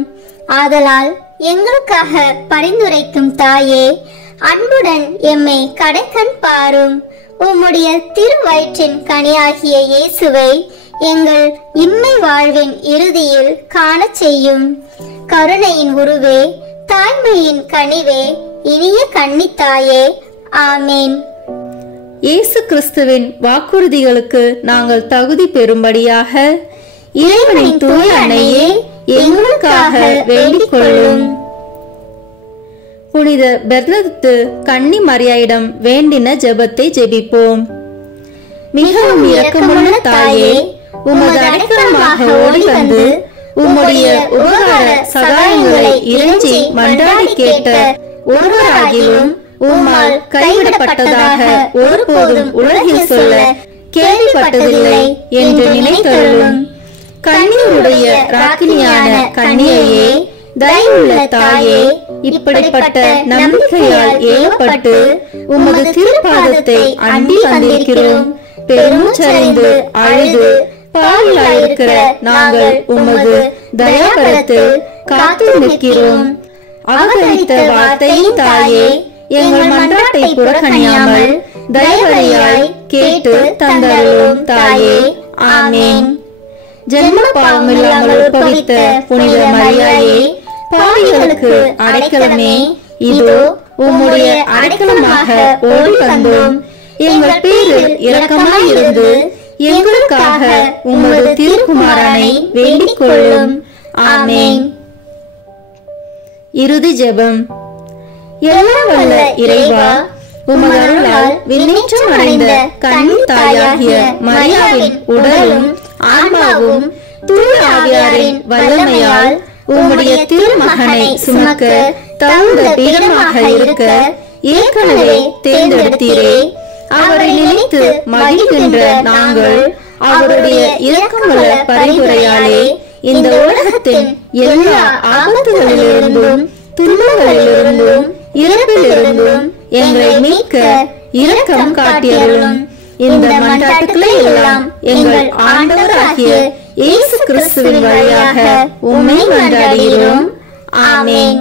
ஆதலால் எங்களுக்காக பரிந்துரைக்கும் தாயே, அன்புடன் எம்மை கடைக்கண் பாரும். உம்முடைய திருவயிற்றின் கனியாகிய இயேசுவை எங்கள் இம்மை வாழ்வின் இறுதியில் காண செய்யும். கருணையின் உருவே, தாய்மையின் கனிவே, இனிய கன்னித்தாயே. ஆமேன். இயேசு கிறிஸ்துவின் வாக்குறுதிகளுக்கு நாங்கள் தகுதி பெறும்படியாக இறைவனின் தூய அன்னையே எங்களுக்காக வேண்டிக் கொள்ளும். புனித பெர்னத்து கன்னி மரியாயிடம் வேண்டின ஜெபத்தை ஜெபிப்போம். மிகவும் இரக்கமுள்ள தாயே, உமது அடைக்கலமாக ஓடி வந்து உம்முடைய உபகார சகாயங்களை இறைஞ்சி மன்றாடி கேட்ட ஒருவராகிலும் உம்மால் கைவிடப்பட்டதாக ஒருபோதும் உலகில் சொல்ல கேள்விப்பட்டதில்லை என்று நினைத்தருளும். கன்னியருடைய ராக்கினியான கன்னியையே, தயவுள்ள தாயே, இப்படிப்பட்ட நம்பிக்கையால் ஏவப்பட்டு உமது திருப்பாதத்தை அண்டி வந்திருக்கிறோம். பெருமூச்சடைந்து அழுது பாவிலாயிருக்கிற நாங்கள் உமது தயாபரத்தில் காத்து நிற்கிறோம். அவதரித்த வார்த்தையின் தாயே, எங்கள் மன்றாட்டை புறக்கணியாமல் தயவரையாய் கேட்டு தந்தருளும் தாயே. ஆமேன். ஜென்ம பாவமில்லாமல் உற்பவித்த புனித மரியாயே, பாவிகளுக்கு அடைக்கலமே, இதோ உம்முடைய அடைக்கலமாக ஓடி வந்தோம். எங்கள் பேரில் இரக்கமாயிருந்து எங்களுக்காக உமது திருக்குமாரனை வேண்டிக் கொள்ளும். ஆமேன். இறுதி ஜெபம். எல்லாம் வல்ல இறைவா, உமது அருளால் விண்ணேற்றம் அடைந்த கன்னி தாயாகிய மரியாவின் உடலும் ஆன்மாவும் தூய ஆவியாரின் வல்லமையால் உம்முடைய திருமகனை சுமக்க தகுந்த பீடமாக இருக்க ஏற்கனவே தேர்ந்தெடுத்தீரே. அவரை நினைத்து மகிழ்கின்ற நாங்கள் அவருடைய இரக்கமுள்ள பரிந்துரையாலே இந்த உலகத்தின் எல்லா ஆபத்துகளிலிருந்தும் துன்பங்களிலிருந்தும் இறப்பிலிருந்தும் எங்களை மீட்க இரக்கம் காட்டியருளும். இந்த மன்றாட்டுக்களை எல்லாம் எங்கள் ஆண்டவராகிய இயேசு கிறிஸ்துவின் வழியாக உம்மை மன்றாடுகிறோம். ஆமேன்.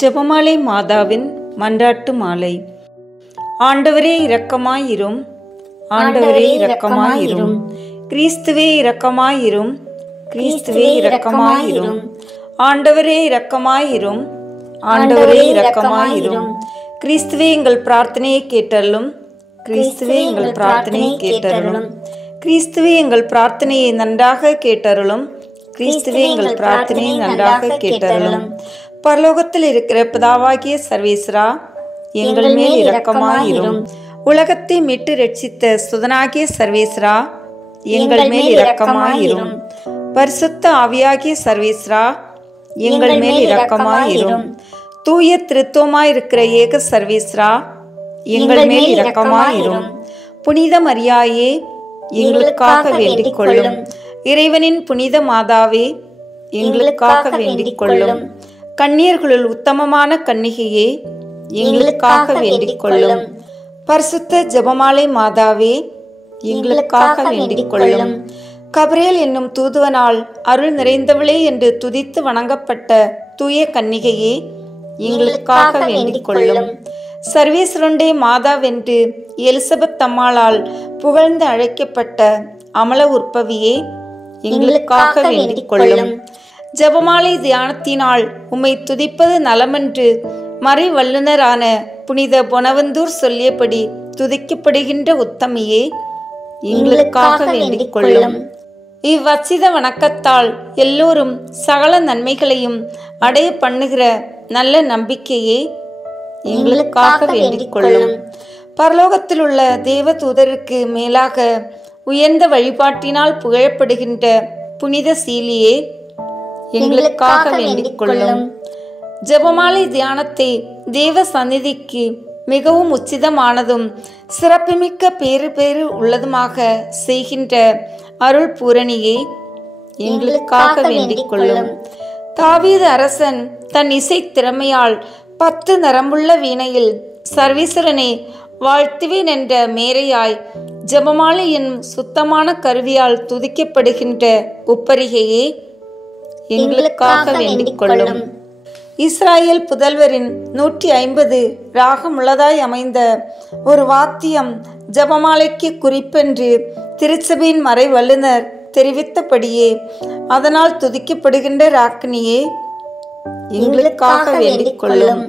ஜெபமாலை மாதாவின் மன்றாட்டு மாலை. ஆண்டவரே இரக்கமாயிரும், ஆண்டவரே இரக்கமாயிரும், கிறிஸ்துவே இரக்கமாயிரும், கிறிஸ்துவே இரக்கமாயிரும், ஆண்டவரே இரக்கமாயிரும், ஆண்டவரே இரக்கமாயிரும், கிறிஸ்துவே எங்கள் பிரார்த்தனையை கேட்டருளும், கிறிஸ்துவே எங்கள் பிரார்த்தனையை கேட்டருளும், கிறிஸ்துவே எங்கள் பிரார்த்தனையை நன்றாக கேட்டருளும், கிறிஸ்துவே எங்கள் பிரார்த்தனையை நன்றாக கேட்டருளும். பரலோகத்தில் இருக்கிற பிதாவாகிய சர்வேஸ்வரா, எங்கள் மேல் இரக்கமாயிரும். உலகத்தை மீட்டு ரட்சித்த சுதனாகிய சர்வேஸ்வரா, எங்கள் மேல் இரக்கமாயிரும். பரிசுத்த ஆவியாகிய சர்வேஸ்வரா, எங்கள் மேல் இரக்கமாயிரும். தூய திருத்துவமாயிருக்கிற ஏக சர்வேஸ்வரா, எங்கள் மேல் இரக்கமாயிரும். புனித மரியாயே, எங்களுக்காக வேண்டிக் கொள்ளும். இறைவனின் புனித மாதாவே, எங்களுக்காக வேண்டிக் கொள்ளும். கன்னியர்களுள் உத்தமமான கன்னிகையே, எங்களுக்காக வேண்டிக் கொள்ளும். பரிசுத்த ஜெபமாலை மாதாவே, எங்களுக்காக வேண்டிக் கொள்ளும். கபிரியேல் என்னும் தூதுவனால் அருள் நிறைந்தவளே என்று துதித்து வணங்கப்பட்ட தூய கன்னிகையே, எங்களுக்காக வேண்டிக் கொள்ளும். சர்வேஸ்வரனுடைய மாதாவென்று எலிசபெத் அம்மாளால் புகழ்ந்து அழைக்கப்பட்ட அமல உற்பவியே, எங்களுக்காக வேண்டிக் கொள்ளும். ஜெபமாலை தியானத்தினால் உம்மை துதிப்பது நலமென்று மறை வல்லுனரான புனித பொனவந்தூர் சொல்லியபடி துதிக்கப்படுகின்ற உத்தமியே, எங்களுக்காக வேண்டிக் கொள்ளும். இவ்வச்சித வணக்கத்தால் எல்லோரும் சகல நன்மைகளையும் அடைய பண்ணுகிற நல்ல நம்பிக்கையே, எங்களுக்காக வேண்டிக் கொள்ளும். பரலோகத்தில் உள்ள தேவ தூதருக்கு மேலாக உயர்ந்த வழிபாட்டினால் புகழப்படுகின்ற புனித சீலியே, எங்களுக்காக வேண்டிக் கொள்ளும். ஜெபமாலை தியானத்தை தேவ சந்நிதிக்கு மிகவும் உச்சிதமானதும் சிறப்புமிக்க பேறு உள்ளதுமாக செய்கின்ற அருள் பூரணியே, எங்களுக்காக வேண்டிக் கொள்ளும். தாவீது அரசன் தன் இசை திறமையால் 10 நரம்புள்ள வீணையில் சர்வேஸ்வரனை வாழ்த்துவேன் என்ற மேரையாய் ஜெபமாலை என்னும் சுத்தமான கருவியால் துதிக்கப்படுகின்ற உப்பரிகையே, எங்களுக்காக வேண்டிக் கொள்ளும். இஸ்ராயேல் புதல்வரின் 150 ராகமுள்ளதாய் அமைந்த ஒரு வாத்தியம் ஜெபமாலைக்கு குறிப்பென்று திருச்சபையின் மறை வல்லுனர் தெரிவித்தபடியே அதனால் துதிக்கப்படுகின்ற ராக்கினியே, எங்களுக்காக வேண்டிக் கொள்ளும்.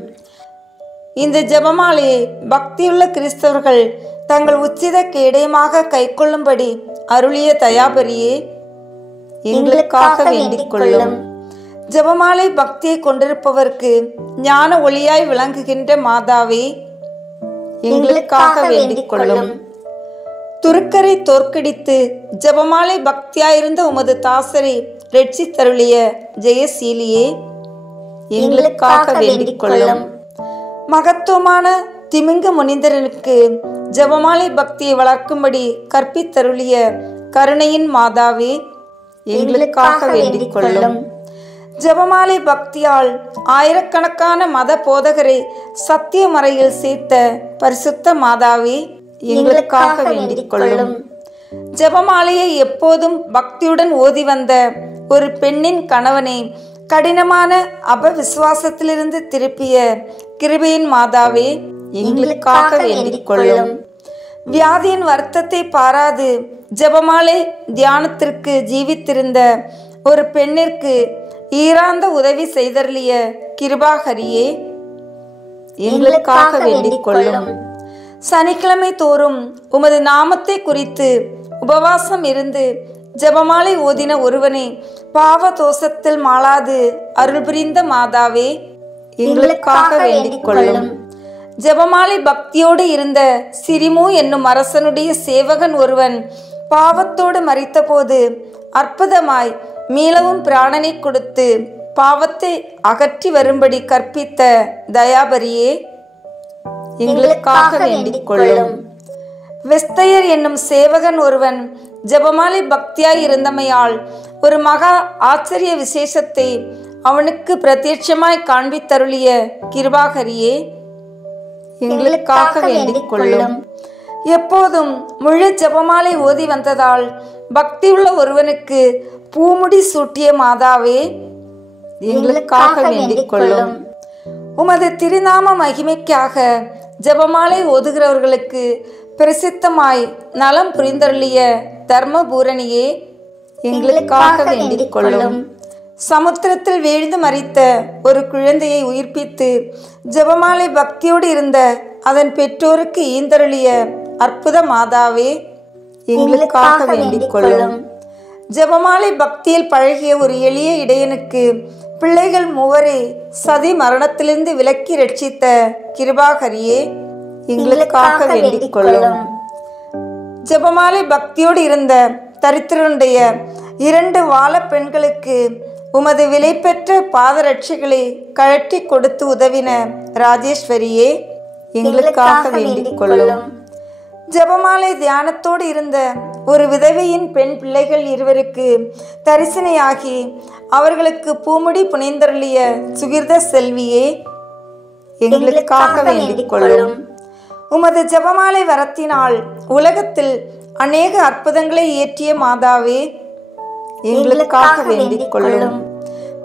இந்த ஜெபமாலையை பக்தியுள்ள கிறிஸ்தவர்கள் தங்கள் உச்சித கேடயமாக கைக்கொள்ளும்படி அருளிய தயாபரியே, எங்களுக்காக வேண்டிக் கொள்ளும். ஜெபமாலை பக்தியை கொண்டிருப்பவர்க்கு ஞான ஒளியாய் விளங்குகின்ற மாதாவே, எங்களுக்காக வேண்டிக் கொள்ளும். துருக்கரை தோற்கடித்து ஜெபமாலை பக்தியாயிருந்த உமது தாசரை ரட்சித்தருளிய ஜெயசீலியே, எங்களுக்காக வேண்டிக் கொள்ளும். மகத்துவமான திமிங்க முனிந்தரனுக்கு ஜெபமாலை பக்தியை வளர்க்கும்படி கற்பித்தருளிய கருணையின் மாதாவே, எங்களுக்காக வேண்டிக் கொள்ளும். ஜெபமாலை பக்தியால் ஆயிரக்கணக்கான மத போதகரை சத்திய மறையில் சேர்த்த பரிசுத்த மாதாவே, எங்களுக்காக வேண்டிக் கொள்ளும். ஜெபமாலையை எப்போதும் பக்தியுடன் ஓதி வந்த ஒரு பெண்ணின் கணவனை கடினமான அபவிசுவாசத்திலிருந்து திருப்பிய கிருபையின் மாதாவே, எங்களுக்காக வேண்டிக் கொள்ளும். வியாதியின் வருத்தத்தை பாராது ஜெபமாலை தியானத்திற்கு ஜீவித்திருந்த ஒரு பெண்ணிற்கு ஈராந்த உதவி செய்தருளிய கிருபாகரியே, எங்களுக்காக வேண்டிக் கொள்ளும். சனிக்கிழமை தோறும் உமது நாமத்தை குறித்து உபவாசம் இருந்து ஜெபமாலை ஓதின ஒருவனை பாவ தோஷத்தில் மாளாது அருள் புரிந்த மாதாவே, எங்களுக்காக வேண்டிக் கொள்ளும். ஜெபமாலை பக்தியோடு இருந்த சிரிமு என்னும் அரசனுடைய சேவகன் ஒருவன் பாவத்தோடு மரித்தபோது அற்புதமாய் மீளவும் பிராணனை கொடுத்து பாவத்தை அகற்றி வரும்படி கற்பித்த தயாபரியே, எங்களுக்காக வேண்டிக் கொள்ளும். வெஸ்தையர் என்னும் சேவகன் ஒருவன் ஜெபமாலை பக்தியாய் இருந்தமையால் ஒரு மகா ஆச்சரிய விசேஷத்தை அவனுக்கு பிரத்யட்சமாய் காண்பித்தருளிய கிருபாகரியே, எங்களுக்காக வேண்டிக் கொள்ளும். எப்போதும் முழு ஜெபமாலை ஓதி வந்ததால் பக்தியுள்ள ஒருவனுக்கு பூமுடி சூட்டிய மாதாவே, எங்களுக்காக வேண்டிக் கொள்ளும். உமது திருநாம மகிமைக்காக ஜெபமாலை ஓதுகிறவர்களுக்கு பிரசித்தமாய் நலம் புரிந்தருளிய தர்மபூரணியே, எங்களுக்காக வேண்டிக் கொள்ளும். சமுத்திரத்தில் வீழ்ந்து மரித்த ஒரு குழந்தையை உயிர்ப்பித்து ஜெபமாலை பக்தியோடு இருந்த அதன் பெற்றோருக்கு ஈந்தருளிய அற்புத மாதாவே, எங்களுக்காக வேண்டிக் கொள்ளும். ஜெபமாலை பக்தியில் பழகிய ஒரு எளிய இடையனுக்கு பிள்ளைகள் 3 சதி மரணத்திலிருந்து விலக்கி ரட்சித்த கிருபாகரியே, எங்களுக்காக வேண்டிக் கொள்ளும். ஜெபமாலை பக்தியோடு இருந்த தரித்திரனுடைய 2 வாழ பெண்களுக்கு உமது விலை பெற்ற பாதரட்சிகளை கழட்டி கொடுத்து உதவின ராஜேஸ்வரியே, எங்களுக்காக வேண்டிக் கொள்ளும். ஜெபமாலை தியானத்தோடு இருந்த ஒரு விதவையின் பெண் பிள்ளைகள் 2 தரிசனையாகி அவர்களுக்கு பூமுடி புனைந்தருளிய சுகிர்த செல்வியே, எங்களுக்காக வேண்டிக் கொள்ளும். உமது ஜெபமாலை வரத்தினால் உலகத்தில் அநேக அற்புதங்களை இயற்றிய மாதாவே, எங்களுக்காக வேண்டிக் கொள்ளும்.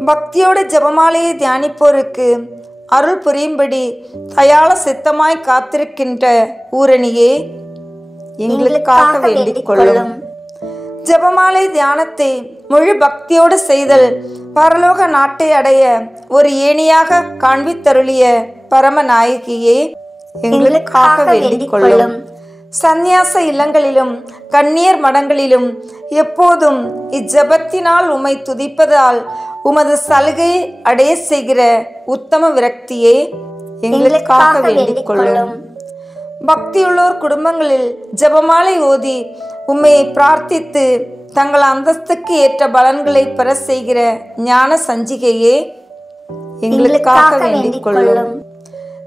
பக்தியோடு ஜெபமாலையை தியானிப்போருக்கு அருள் புரியும்படி தயாள சித்தமாய் காத்திருக்கின்ற ஊரணியே, எங்களுக்காக வேண்டிக் கொள்ளும். ஜெபமாலை தியானத்தை முழு பக்தியோடு செய்தல் பரலோக நாட்டை அடைய ஒரு ஏணியாக காண்பித்தருளிய பரமநாயகியே, எங்களுக்காக வேண்டிக் கொள்ளும். சந்நியாச இல்லங்களிலும் கன்னியர் மடங்களிலும் எப்போதும் இஜபத்தினால் உம்மை துதிப்பதால் உமது சலுகை அடைய செய்கிற உத்தம விரக்தியே, எங்களுக்காக வேண்டிக் கொள்ளும். பக்தியுள்ளோர் குடும்பங்களில் ஜெபமாலை ஓதி உம்மை பிரார்த்தித்து தங்கள் அந்தஸ்துக்கு ஏற்ற பலன்களை பெற செய்கிற ஞான சஞ்சிகையே, எங்களுக்காக வேண்டிக் கொள்ளும்.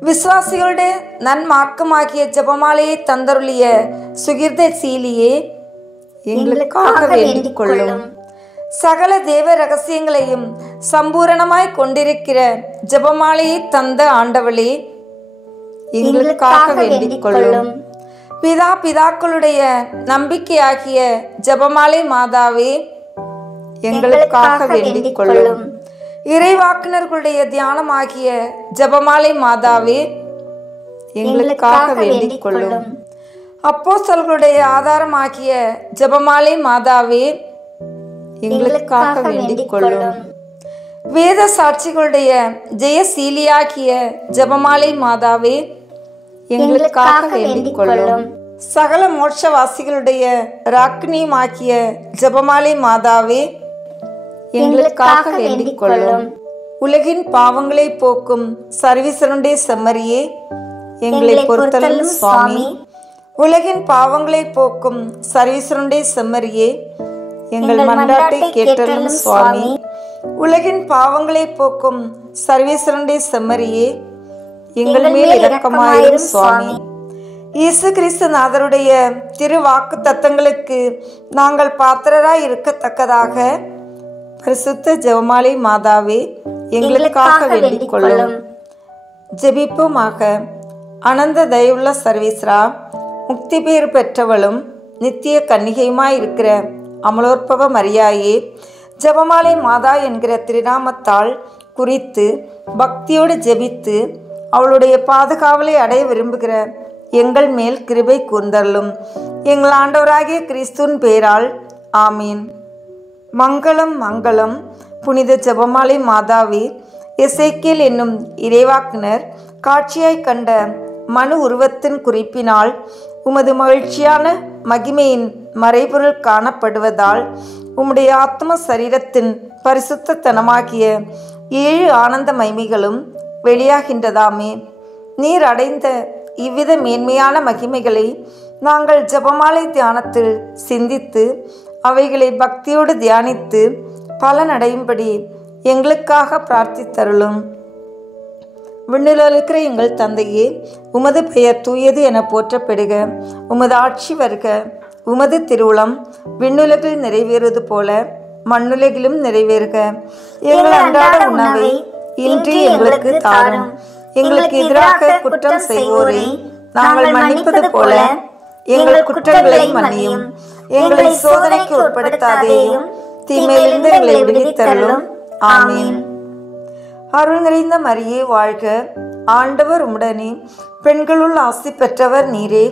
விசுவாசிகளுடைய நன்மார்க்கமாகிய ஜெபமாலையை தந்தருளிய சுகிர்த சீலியே, எங்களுக்காக வேண்டிக் கொள்ளும். சகல தேவ ரகசியங்களையும் சம்பூரணமாய் கொண்டிருக்கிற ஜெபமாலையை தந்த ஆண்டவளே, எங்களுக்காக வேண்டிக் கொள்ளும். பிதாக்களுடைய நம்பிக்கையாகிய ஜெபமாலை மாதாவே, எங்களுக்காக வேண்டிக் கொள்ளும். இறைவாக்கினர்களுடைய தியானமாகிய ஜெபமாலை மாதாவே, எங்களுக்காக வேண்டிக் கொள்ளும். அப்போஸ்தலர்களுடைய ஆதாரமாகிய ஜெபமாலை மாதாவே, எங்களுக்காக வேண்டிக் கொள்ளும். வேத சாட்சிகளுடைய ஜெயசீலியாகிய ஜெபமாலை மாதாவே, எங்களுக்காக வேண்டிக் கொள்ளும். சகல மோட்சவாசிகளுடைய ராக்கினியுமாகிய ஜெபமாலை மாதாவே, எங்களுக்காக வேண்டிக் கொள்ளும். உலகின் பாவங்களை போக்கும் சர்வீசருடைய செம்மறியே, எங்களை பொறுத்தலும் சுவாமி. உலகின் பாவங்களை போக்கும் சர்வீசருடைய செம்மறியே, எங்கள் மன்றாட்டை கேட்டலும் சுவாமி. உலகின் பாவங்களை போக்கும் சர்வீசருடைய செம்மறியே, எங்கள் மேல் இரக்கமாயிரும் சுவாமி. இயேசு கிறிஸ்து நாதருடைய திரு வாக்கு தத்தங்களுக்கு நாங்கள் பாத்திரராய் இருக்கத்தக்கதாக பரிசுத்த ஜெபமாலை மாதாவே, எங்களுக்காக வேண்டிக் கொள்ளும். ஜெபிப்போமாக. அனந்த தயவுள்ள சர்வீஸ்ரா, முக்தி பேறு பெற்றவளும் நித்திய கன்னிகையுமாய் இருக்கிற அமலோற்பவ மரியாயே, ஜெபமாலை மாதா என்கிற திருநாமத்தால் குறித்து பக்தியோடு ஜெபித்து அவளுடைய பாதுகாவலை அடைய விரும்புகிற எங்கள் மேல் கிருபை கூர்ந்தருளும். எங்கள் ஆண்டவராகிய கிறிஸ்துவின் பேரால் ஆமீன். மங்களம் மங்களம். புனித ஜெபமாலை மாதாவே, எசேக்கியேல் என்னும் இறைவாக்கினர் காட்சியாய் கண்ட மனு உருவத்தின் குறிப்பினால் உமது மகிழ்ச்சியான மகிமையின் மறைபொருள் காணப்படுவதால் உம்முடைய ஆத்ம சரீரத்தின் பரிசுத்தனமாகிய 7 ஆனந்த மைமைகளும் வெளியாகின்றதாமே. நீர் அடைந்த இவ்வித மேன்மையான மகிமைகளை நாங்கள் ஜெபமாலை தியானத்தில் சிந்தித்து அவைகளை பக்தியோடு தியானித்து பலனடையும்படி எங்களுக்காக பிரார்த்தித்தருளும். விண்ணிலிருக்கிற எங்கள் தந்தையே, உமது பெயர் தூயது என போற்றப்படுக. உமது ஆட்சி வருக. உமது திருவுளம் விண்ணுலகில் நிறைவேறுவது போல மண்ணுலகிலும் நிறைவேறுக. எங்கள் அன்றாட உணவை இன்று எங்களுக்கு தாரும். எங்களுக்கு எதிராக குற்றம் செய்வோரை நாங்கள் மன்னிப்பது போல எங்கள் குற்றங்களை மன்னியும். எங்களை சோதனைக்கு உட்படுத்தாதேயும், தீமையிலிருந்து எங்களை விடுவித்தருளும். ஆமீன். அருள் நிறைந்த மரியே வாழ்க. ஆண்டவர் உம்முடனே, பெண்களுள் ஆசி பெற்றவர் நீரே.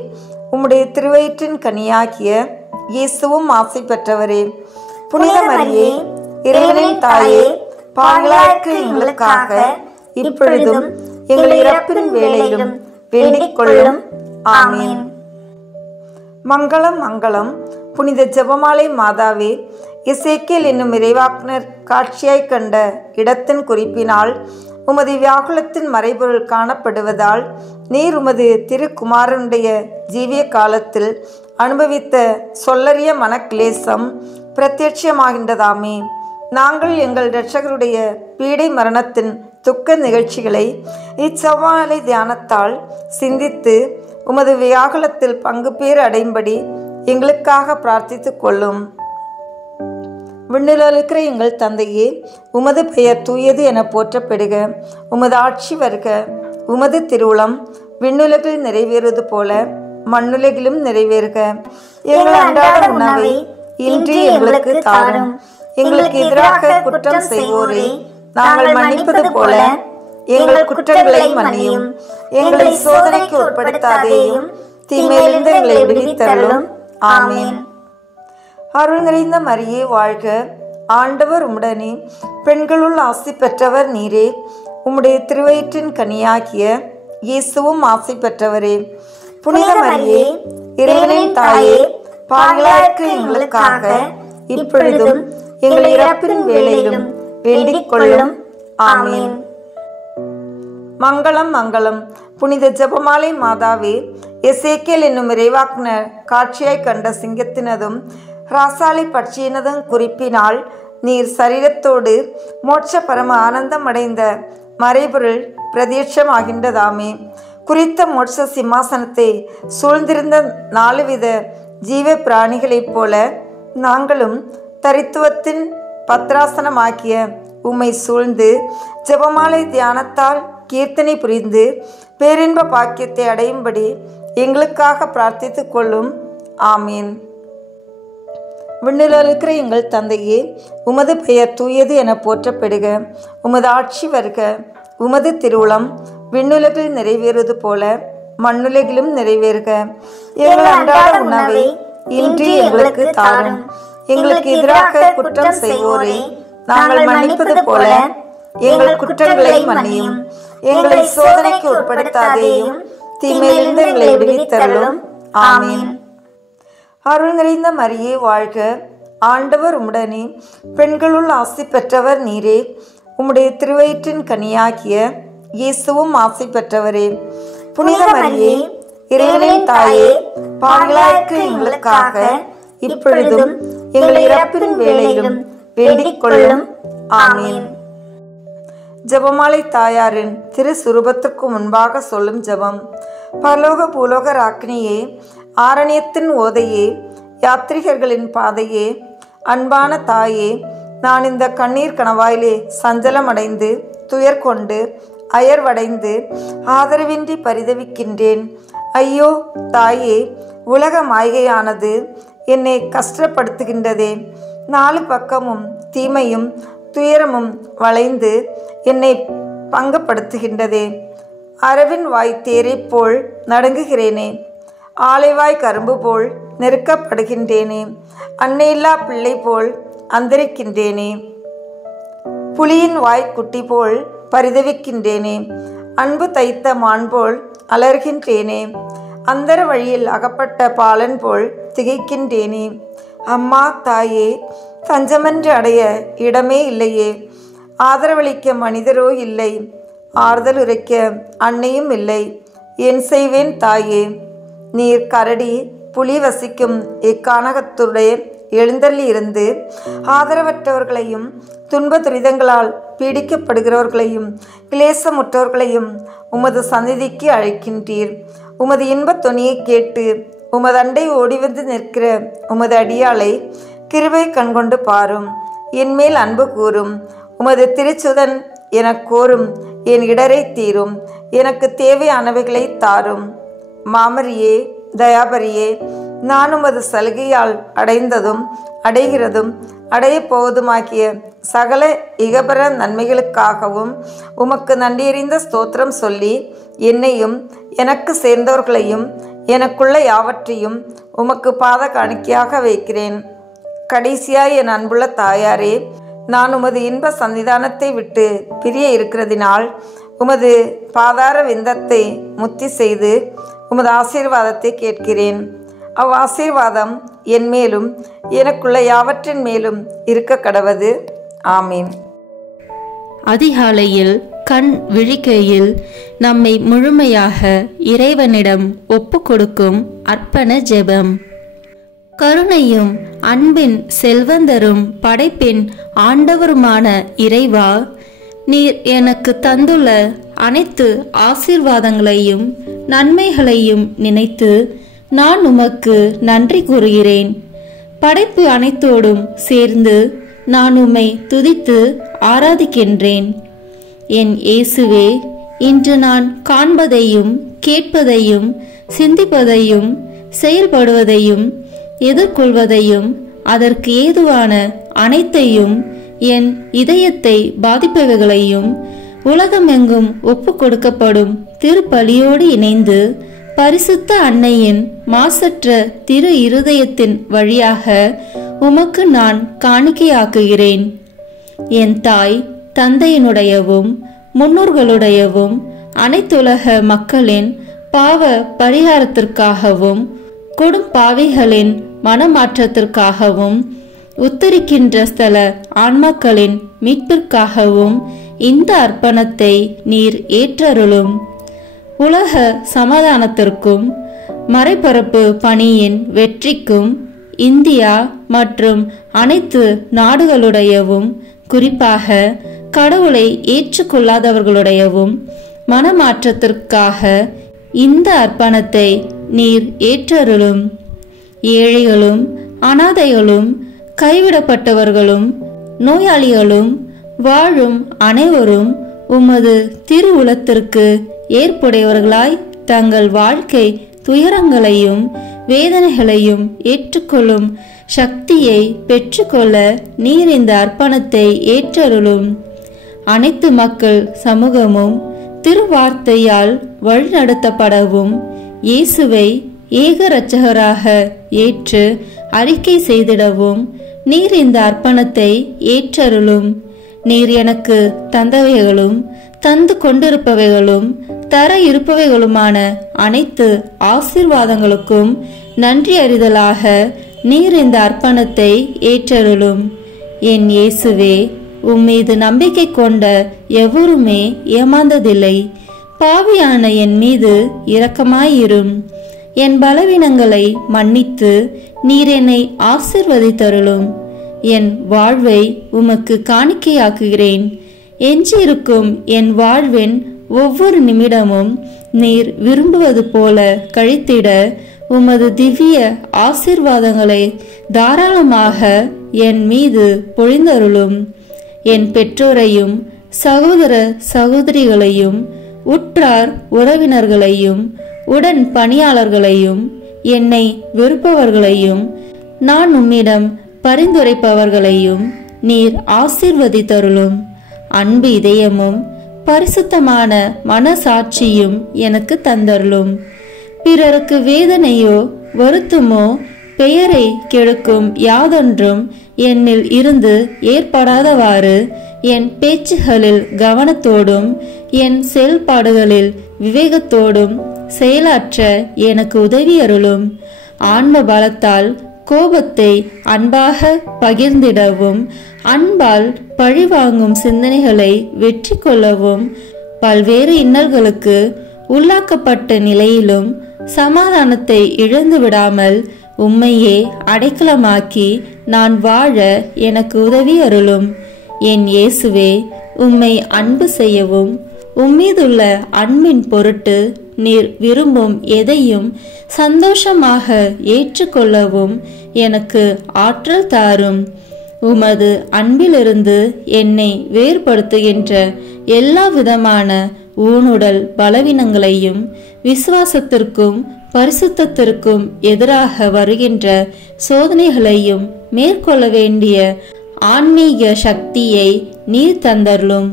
உம்முடைய திருவயிற்றின் கனியாகிய இயேசுவும் ஆசி பெற்றவரே. புனித மரியே, இறைவனின் தாயே, பாவிகளாயிருக்கிற எங்களுக்காக இப்பொழுதும் எங்கள் இறப்பின் வேளையிலும் வேண்டிக் கொள்ளும். ஆமீன். மங்களம் மங்களம். புனித ஜெபமாலை மாதாவே, எசேக்கியேல் என்னும் இறைவாக்கினர் காட்சியாய் கண்ட இடத்தின் குறிப்பினால் உமது வியாகுலத்தின் மறைபொருள் காணப்படுவதால் நீர் உமது திருக்குமாரனுடைய ஜீவிய காலத்தில் அனுபவித்த சொல்லறிய மனக்லேசம் பிரத்யட்சமாகின்றதாமே. நாங்கள் எங்கள் இரட்சகருடைய பீடை மரணத்தின் துக்க நிகழ்ச்சிகளை இச்செவ்வாழை தியானத்தால் சிந்தித்து உமது வியாகுலத்தில் பங்கு பேறு அடையும்படி எங்களுக்காக பிரார்த்தித்து கொள்ளும். விண்ணிலிருக்கிற எங்கள் தந்தையே, உமது பெயர் தூயது என போற்றப்படுக. உமது ஆட்சி வருக. உமது திருவுளம் விண்ணுலகில் நிறைவேறுவது போல மண்ணுலகிலும் நிறைவேறுக. எங்கள் அன்றாட உணவை இன்று எங்களுக்கு தாரும். எங்களுக்கு எதிராக குற்றம் செய்வோரை நாங்கள் மன்னிப்பது போல எங்கள் குற்றங்களை மன்னியும். எங்களை சோதனைக்கு உட்படுத்தாதேயும், தீமையிலிருந்து எங்களை விடுவித்தருளும். ஆமென். அருள் நிறைந்த மரியே வாழ்க, ஆண்டவர் உம்முடனே, பெண்களுள் ஆசி பெற்றவர் நீரே. உம்முடைய திருவயிற்றின் கனியாகிய இயேசுவும் ஆசி பெற்றவரே. புனித மரியே, இறைவனின் தாயே, பாவிகளாயிருக்கிற எங்களுக்காக இப்பொழுதும் எங்கள் இறப்பின் வேளையிலும் வேண்டிக் கொள்ளும். ஆமென். மங்களம் மங்களம். புனித ஜெபமாலை மாதாவே, எசேக்கியேல் என்னும் இறைவாக்கினர் காட்சியாய் கண்ட சிங்கத்தினதும் ராசாலை பட்சியினதும் குறிப்பினால் நீர் சரீரத்தோடு மோட்ச பரம ஆனந்தம் அடைந்த மறைபொருள் பிரத்யட்சமாகின்றதாமே. குறித்த மோட்ச சிம்மாசனத்தை சூழ்ந்திருந்த 4 வித ஜீவ பிராணிகளைப் போல நாங்களும் தரித்துவத்தின் பத்ராசனமாக்கிய உம்மை சூழ்ந்து ஜெபமாலை தியானத்தால் கீர்த்தனை புரிந்து பேரின்ப பாக்கியத்தை அடையும்படி எங்களுக்காக பிரார்த்தித்துக் கொள்ளும். ஆமீன். விண்ணில் இருக்கிற எங்கள் தந்தையே, உமது பெயர் தூயது என போற்றப்படுக. உமது ஆட்சி வருக. உமது திருவுளம் விண்ணுலகில் நிறைவேறுவது போல மண்ணுலகிலும் நிறைவேறுக. எங்கள் அன்றாட உணவை இன்று எங்களுக்கு தாரும். எங்களுக்கு எதிராக குற்றம் செய்வோரை நாங்கள் மன்னிப்பது போல எங்கள் குற்றங்களை மன்னியும். எங்களை சோதனைக்கு உட்படுத்தாதேயும், தீமையிலிருந்து எங்களை விடுவித்தருளும். ஆமென். அருள் நிறைந்த மரியே வாழ்க, ஆண்டவர் உம்முடனே, பெண்களுள் ஆசி பெற்றவர் நீரே. உம்முடைய திருவயிற்றின் கனியாகிய இயேசுவும் ஆசி பெற்றவரே. புனித மரியே, இறைவனின் தாயே, பாவிகளாயிருக்கிற எங்களுக்காக இப்பொழுதும் எங்கள் இறப்பின் வேளையிலும் வேண்டிக் கொள்ளும். ஆமென். ஜெபமாலை தாயாரின் திரு சுரூபத்திற்கு முன்பாக சொல்லும் ஜெபம். பரலோக பூலோக ராக்கினியே, ஆரண்யத்தின் ஓதையே, யாத்ரிகர்களின் பாதையே, அன்பான தாயே, நான் இந்த கண்ணீர் கணவாயிலே சஞ்சலமடைந்து துயர் கொண்டு அயர்வடைந்து ஆதரவின்றி பரிதவிக்கின்றேன். ஐயோ தாயே, உலக மாய்கையானது என்னை கஷ்டப்படுத்துகின்றதே. 4 பக்கமும் தீமையும் துயரமும் வளைந்து என்னை பங்கப்படுத்துகின்றதே. அரவின் வாய் தேரை போல் நடுங்குகிறேனே. ஆலைவாய் கரும்பு போல் நெருக்கப்படுகின்றேனே. அன்னையில்லா பிள்ளை போல் அந்தரிக்கின்றேனே. புலியின் வாய் குட்டி போல் பரிதவிக்கின்றேனே. அன்பு தைத்த மான் போல் அலர்கின்றேனே. அந்தர வழியில் அகப்பட்ட பாலன் போல் திகைக்கின்றேனே. அம்மா தாயே, தஞ்சமென்று அடைய இடமே இல்லையே. ஆதரவளிக்க மனிதரோ இல்லை, ஆறுதல் உரைக்க அன்னையும் இல்லை. என் செய்வேன் தாயே? நீர் கரடி புலி வசிக்கும் இக்கானகத்துடைய எழுந்தள்ளி இருந்து ஆதரவற்றவர்களையும் துன்ப துரிதங்களால் பீடிக்கப்படுகிறவர்களையும் கிளேசமுற்றவர்களையும் உமது சந்நிதிக்கு அழைக்கின்றீர். உமது இன்பத் தொனியை கேட்டு உமது அண்டை ஓடிவந்து நிற்கிற உமது அடியாளை கிருபை கண்கொண்டு பாரும். என்மேல் அன்பு கூறும். உமது திருச்சுதன் எனக் கோரும் என் இடரை தீரும். எனக்கு தேவையானவைகளை தாரும். மாமரியே, தயாபரியே, நான் உமது சலுகையால் அடைந்ததும் அடைகிறதும் அடையப் போவதுமாகிய சகல இகபர நன்மைகளுக்காகவும் உமக்கு நன்றியறிந்த ஸ்தோத்திரம் சொல்லி என்னையும் எனக்கு சேர்ந்தவர்களையும் எனக்குள்ள யாவற்றையும் உமக்கு பாத காணிக்கையாக வைக்கிறேன். கடைசியாய் என் அன்புள்ள தாயாரே, நான் உமது இன்ப சன்னிதானத்தை விட்டு பிரிய இருக்கிறதினால் உமது பாதார விந்தத்தை முத்தி செய்து உமது ஆசீர்வாதத்தை கேட்கிறேன். அவ்வாசீர்வாதம் என் மேலும் எனக்குள்ள யாவற்றின் மேலும் இருக்க கடவது. ஆமீன். அதிகாலையில் கண் விழிக்கையில் நம்மை முழுமையாக இறைவனிடம் ஒப்பு கொடுக்கும் அர்ப்பண ஜெபம். கருணையும் அன்பின் செல்வந்தரும் படைப்பின் ஆண்டவருமான இறைவா, நீர் எனக்கு தந்துள்ள அனைத்து ஆசீர்வாதங்களையும் நன்மைகளையும் நினைத்து நான் உமக்கு நன்றி கூறுகிறேன். படைப்பு அனைத்தோடும் சேர்ந்து நான் உம்மை துதித்து ஆராதிக்கின்றேன். என் இயேசுவே, இன்று நான் காண்பதையும் கேட்பதையும் சிந்திப்பதையும் செயல்படுவதையும் எதிர்கொள்வதையும் அதற்கு ஏதுவான அனைத்தையும் என் இதயத்தை பாதிப்பவைகளையும் உலகமெங்கும் ஒப்பு கொடுக்கப்படும் திருப்பலியோடு இணைந்து பரிசுத்த அன்னையின் மாசற்ற திரு இருதயத்தின் வழியாக உமக்கு நான் காணிக்கையாக்குகிறேன். என் தாய் தந்தையினுடையவும் முன்னோர்களுடையவும் அனைத்துலக மக்களின் பாவ பரிகாரத்திற்காகவும் கொடும் பாவிகளின் மனமாற்றத்திற்காகவும் உத்தரிக்கின்ற ஸ்தல ஆன்மாக்களின் மீட்பிற்காகவும் இந்த அர்ப்பணத்தை நீர் ஏற்றருளும். உலக சமாதானத்திற்கும் மறைபரப்பு பணியின் வெற்றிக்கும் இந்தியா மற்றும் அனைத்து நாடுகளுடையவும் குறிப்பாக கடவுளை ஏற்றுக்கொள்ளாதவர்களுடையவும் மனமாற்றத்திற்காக இந்த அர்ப்பணத்தை நீர் ஏற்றருளும். ஏழைகளும் அனாதைகளும் கைவிடப்பட்டவர்களும் நோயாளிகளும் வாழும் அனைவரும் உமது திருவுளத்திற்கு ஏற்புடையவர்களாய் தங்கள் வாழ்க்கை துயரங்களையும் வேதனைகளையும் ஏற்றுக்கொள்ளும் சக்தியை பெற்றுக்கொள்ள நீர் இந்த அர்ப்பணத்தை ஏற்றருளும். அனைத்து மக்கள் சமூகமும் திருவார்த்தையால் வழிநடத்தப்படவும் இயேசுவை ஏக இரட்சகராக ஏற்று அறிக்கை செய்திடவும் நீர் இந்த அர்ப்பணத்தை ஏற்றருளும். நீர் எனக்கு தந்தவைகளும் தந்து கொண்டிருப்பவைகளும் தர இருப்பவைகளுமான அனைத்து ஆசீர்வாதங்களுக்கும் நன்றி அறிதலாக நீர் இந்த அர்ப்பணத்தை ஏற்றருளும். என் இயேசுவே, உம்மீது நம்பிக்கை கொண்ட எவருமே ஏமாந்ததில்லை. பாவியான என் மீது இரக்கமாயிரும். என் பலவீனங்களை மன்னித்து நீர் என்னை ஆசீர்வதித்தருளும். என் வாழ்வை உமக்கு காணிக்கையாக்குகிறேன். எஞ்சியிருக்கும் என் வாழ்வின் ஒவ்வொரு நிமிடமும் நீர் விரும்புவது போல கழித்திட உமது திவ்ய ஆசீர்வாதங்களை தாராளமாக என் மீது பொழிந்தருளும். என் பெற்றோரையும் சகோதர சகோதரிகளையும் உற்றார் உறவினர்களையும் உடன் பணியாளர்களையும் என்னை வெறுப்பவர்களையும் நான் உம்மிடம் பரிந்துரைப்பவர்களையும் நீர் ஆசீர்வதித்தருளும். அன்பு இதயமும் பரிசுத்தமான மனசாட்சியும் எனக்கு தந்தருளும். பிறருக்கு வேதனையோ வருத்தமோ பெயரை கெடுக்கும் யாதொன்றும் என்னில் இருந்து ஏற்படாதவாறு என் பேச்சுகளில் கவனத்தோடும் என் செயல்பாடுகளில் விவேகத்தோடும் செயலாற்ற எனக்கு உதவி அருளும். ஆன்ம பலத்தால் கோபத்தை அன்பாக பகிர்ந்திடவும் அன்பால் பழிவாங்கும் சிந்தனைகளை வெற்றி கொள்ளவும் பல்வேறு இன்னல்களுக்கு உள்ளாக்கப்பட்ட நிலையிலும் சமாதானத்தை இழந்து விடாமல் உம்மையே அடைக்கலமாக்கி நான் வாழ எனக்கு உதவி அருளும். என் இயேசுவே, உம்மை அன்பு செய்யவும் உம்மீதுள்ள அன்பின் பொருட்டு நீர் விரும்பும் எதையும் சந்தோஷமாக ஏற்றுக்கொள்ளவும் எனக்கு ஆற்றல் தாரும். உமது அன்பிலிருந்து என்னை வேறுபடுத்துகின்ற எல்லா விதமான ஊனுடல் பலவீனங்களையும் விசுவாசத்திற்கும் பரிசுத்தத்திற்கும் எதிராக வருகின்ற சோதனைகளையும் மேற்கொள்ள வேண்டிய ஆன்மீக சக்தியை நீர் தந்தருளும்.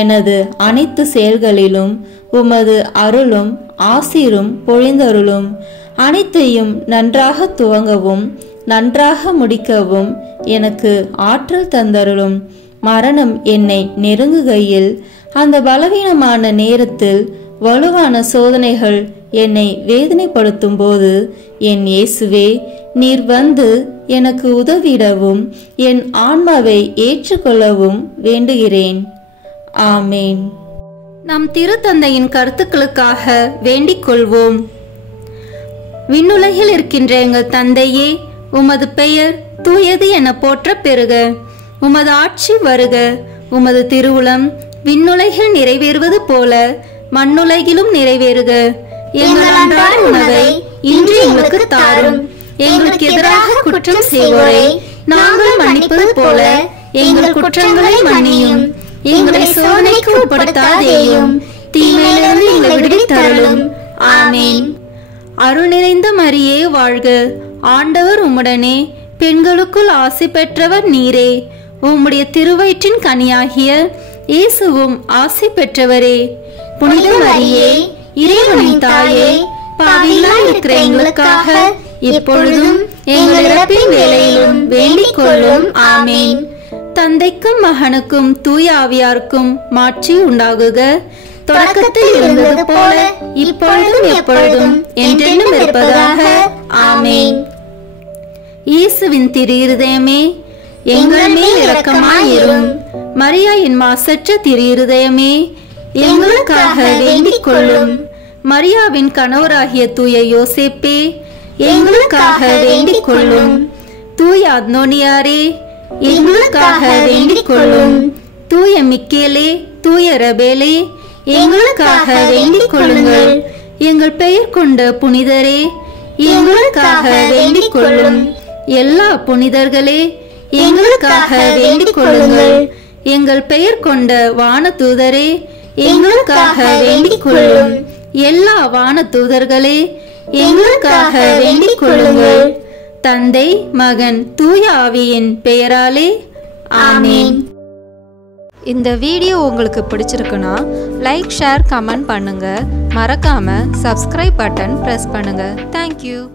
எனது அனைத்து செயல்களிலும் உமது அருளும் ஆசீரும் பொழிந்தருளும். அனைத்தையும் நன்றாக துவங்கவும் நன்றாக முடிக்கவும் எனக்கு ஆற்றல் தந்தருளும். மரணம் என்னை நெருங்குகையில் அந்த பலவீனமான நேரத்தில் வலுவான சோதனைகள் என்னை வேதனைப்படுத்தும் போது என் இயேசுவே, நீர் வந்து எனக்கு உதவிடவும் என் ஆன்மாவை ஏற்றுக்கொள்ளவும் வேண்டுகிறேன். ஆமேன். நம் திருத்தந்தையின் கருத்துக்களுக்காக வேண்டிக் கொள்வோம். விண்ணுலகில் இருக்கின்ற எங்கள் தந்தையே, உமது பெயர் தூயது என போற்ற பெறுக. உமது ஆட்சி வருக. உமது திருவுளம் விண்ணுலகில் நிறைவேறுவது போல மண்ணுலகிலும் நிறைவேறுக. எங்கள் அன்றாட உணவை இன்று எங்களுக்கு தாரும். எங்களுக்கு எதிராக குற்றம் செய்வோரை நாங்கள் மன்னிப்பது போல எங்கள் குற்றங்களை மன்னியும். எங்களை சோதனைக்கு உட்படுத்தாதேயும், தீமையிலிருந்து எங்களை விடுவித்தருளும். ஆமேன். அருள் நிறைந்த மரியே வாழ்க, ஆண்டவர் உம்முடனே, பெண்களுக்குள் ஆசி பெற்றவர் நீரே. உம்முடைய திருவயிற்றின் கனியாகிய இயேசுவும் ஆசி பெற்றவரே. புனித மரியே, இறைவனின் தாயே, பாவிகளாய் இருக்கிற எங்களுக்காக இப்பொழுதும் எங்கள் இறப்பின் வேளையிலும் வேண்டிக் கொள்ளும். ஆமேன். தந்தைக்கும் மகனுக்கும் தூய ஆவியாருக்கும் மாட்சி உண்டாகுக. தொடக்கத்தில் இருந்தது போல இப்பொழுதும் எப்பொழுதும் என்றென்றும் இருப்பதாக. ஆமேன். இயேசுவின் திரு இருதயமே, எங்கள் மேல் இரக்கமாயிரும். மரியாயின் மாசற்ற திரு இருதயமே, எங்களுக்காக வேண்டிக் கொள்ளும். மரியாவின் கணவராகிய தூய யோசேப்பே, எங்களுக்காக வேண்டிக் கொள்ளும். தூய அத்னோனியாரே, எங்களுக்காக வேண்டிக் கொள்ளும். தூய மிக்கேலே, தூய ரபேலே, எங்களுக்காக வேண்டிக் கொள்ளுங்கள். எங்கள் பெயர் கொண்ட புனிதரே, எங்களுக்காக வேண்டிக் கொள்ளும். எல்லா புனிதர்களே, எங்களுக்காக வேண்டிக் கொள்ளுங்கள். எங்கள் பெயர் கொண்ட வானதூதரே, எங்களுக்காக வேண்டிக் கொள்ளும். எல்லா வானதூதர்களே, எங்களுக்காக வேண்டிக் கொள்ளுங்கள். தந்தை, மகன், தூய ஆவியின் பெயராலே. ஆமேன். இந்த வீடியோ உங்களுக்கு பிடிச்சிருக்குன்னா லைக், ஷேர், கமெண்ட் பண்ணுங்க. மறக்காம சப்ஸ்கிரைப் பட்டன் பிரஸ் பண்ணுங்க. தேங்க்யூ.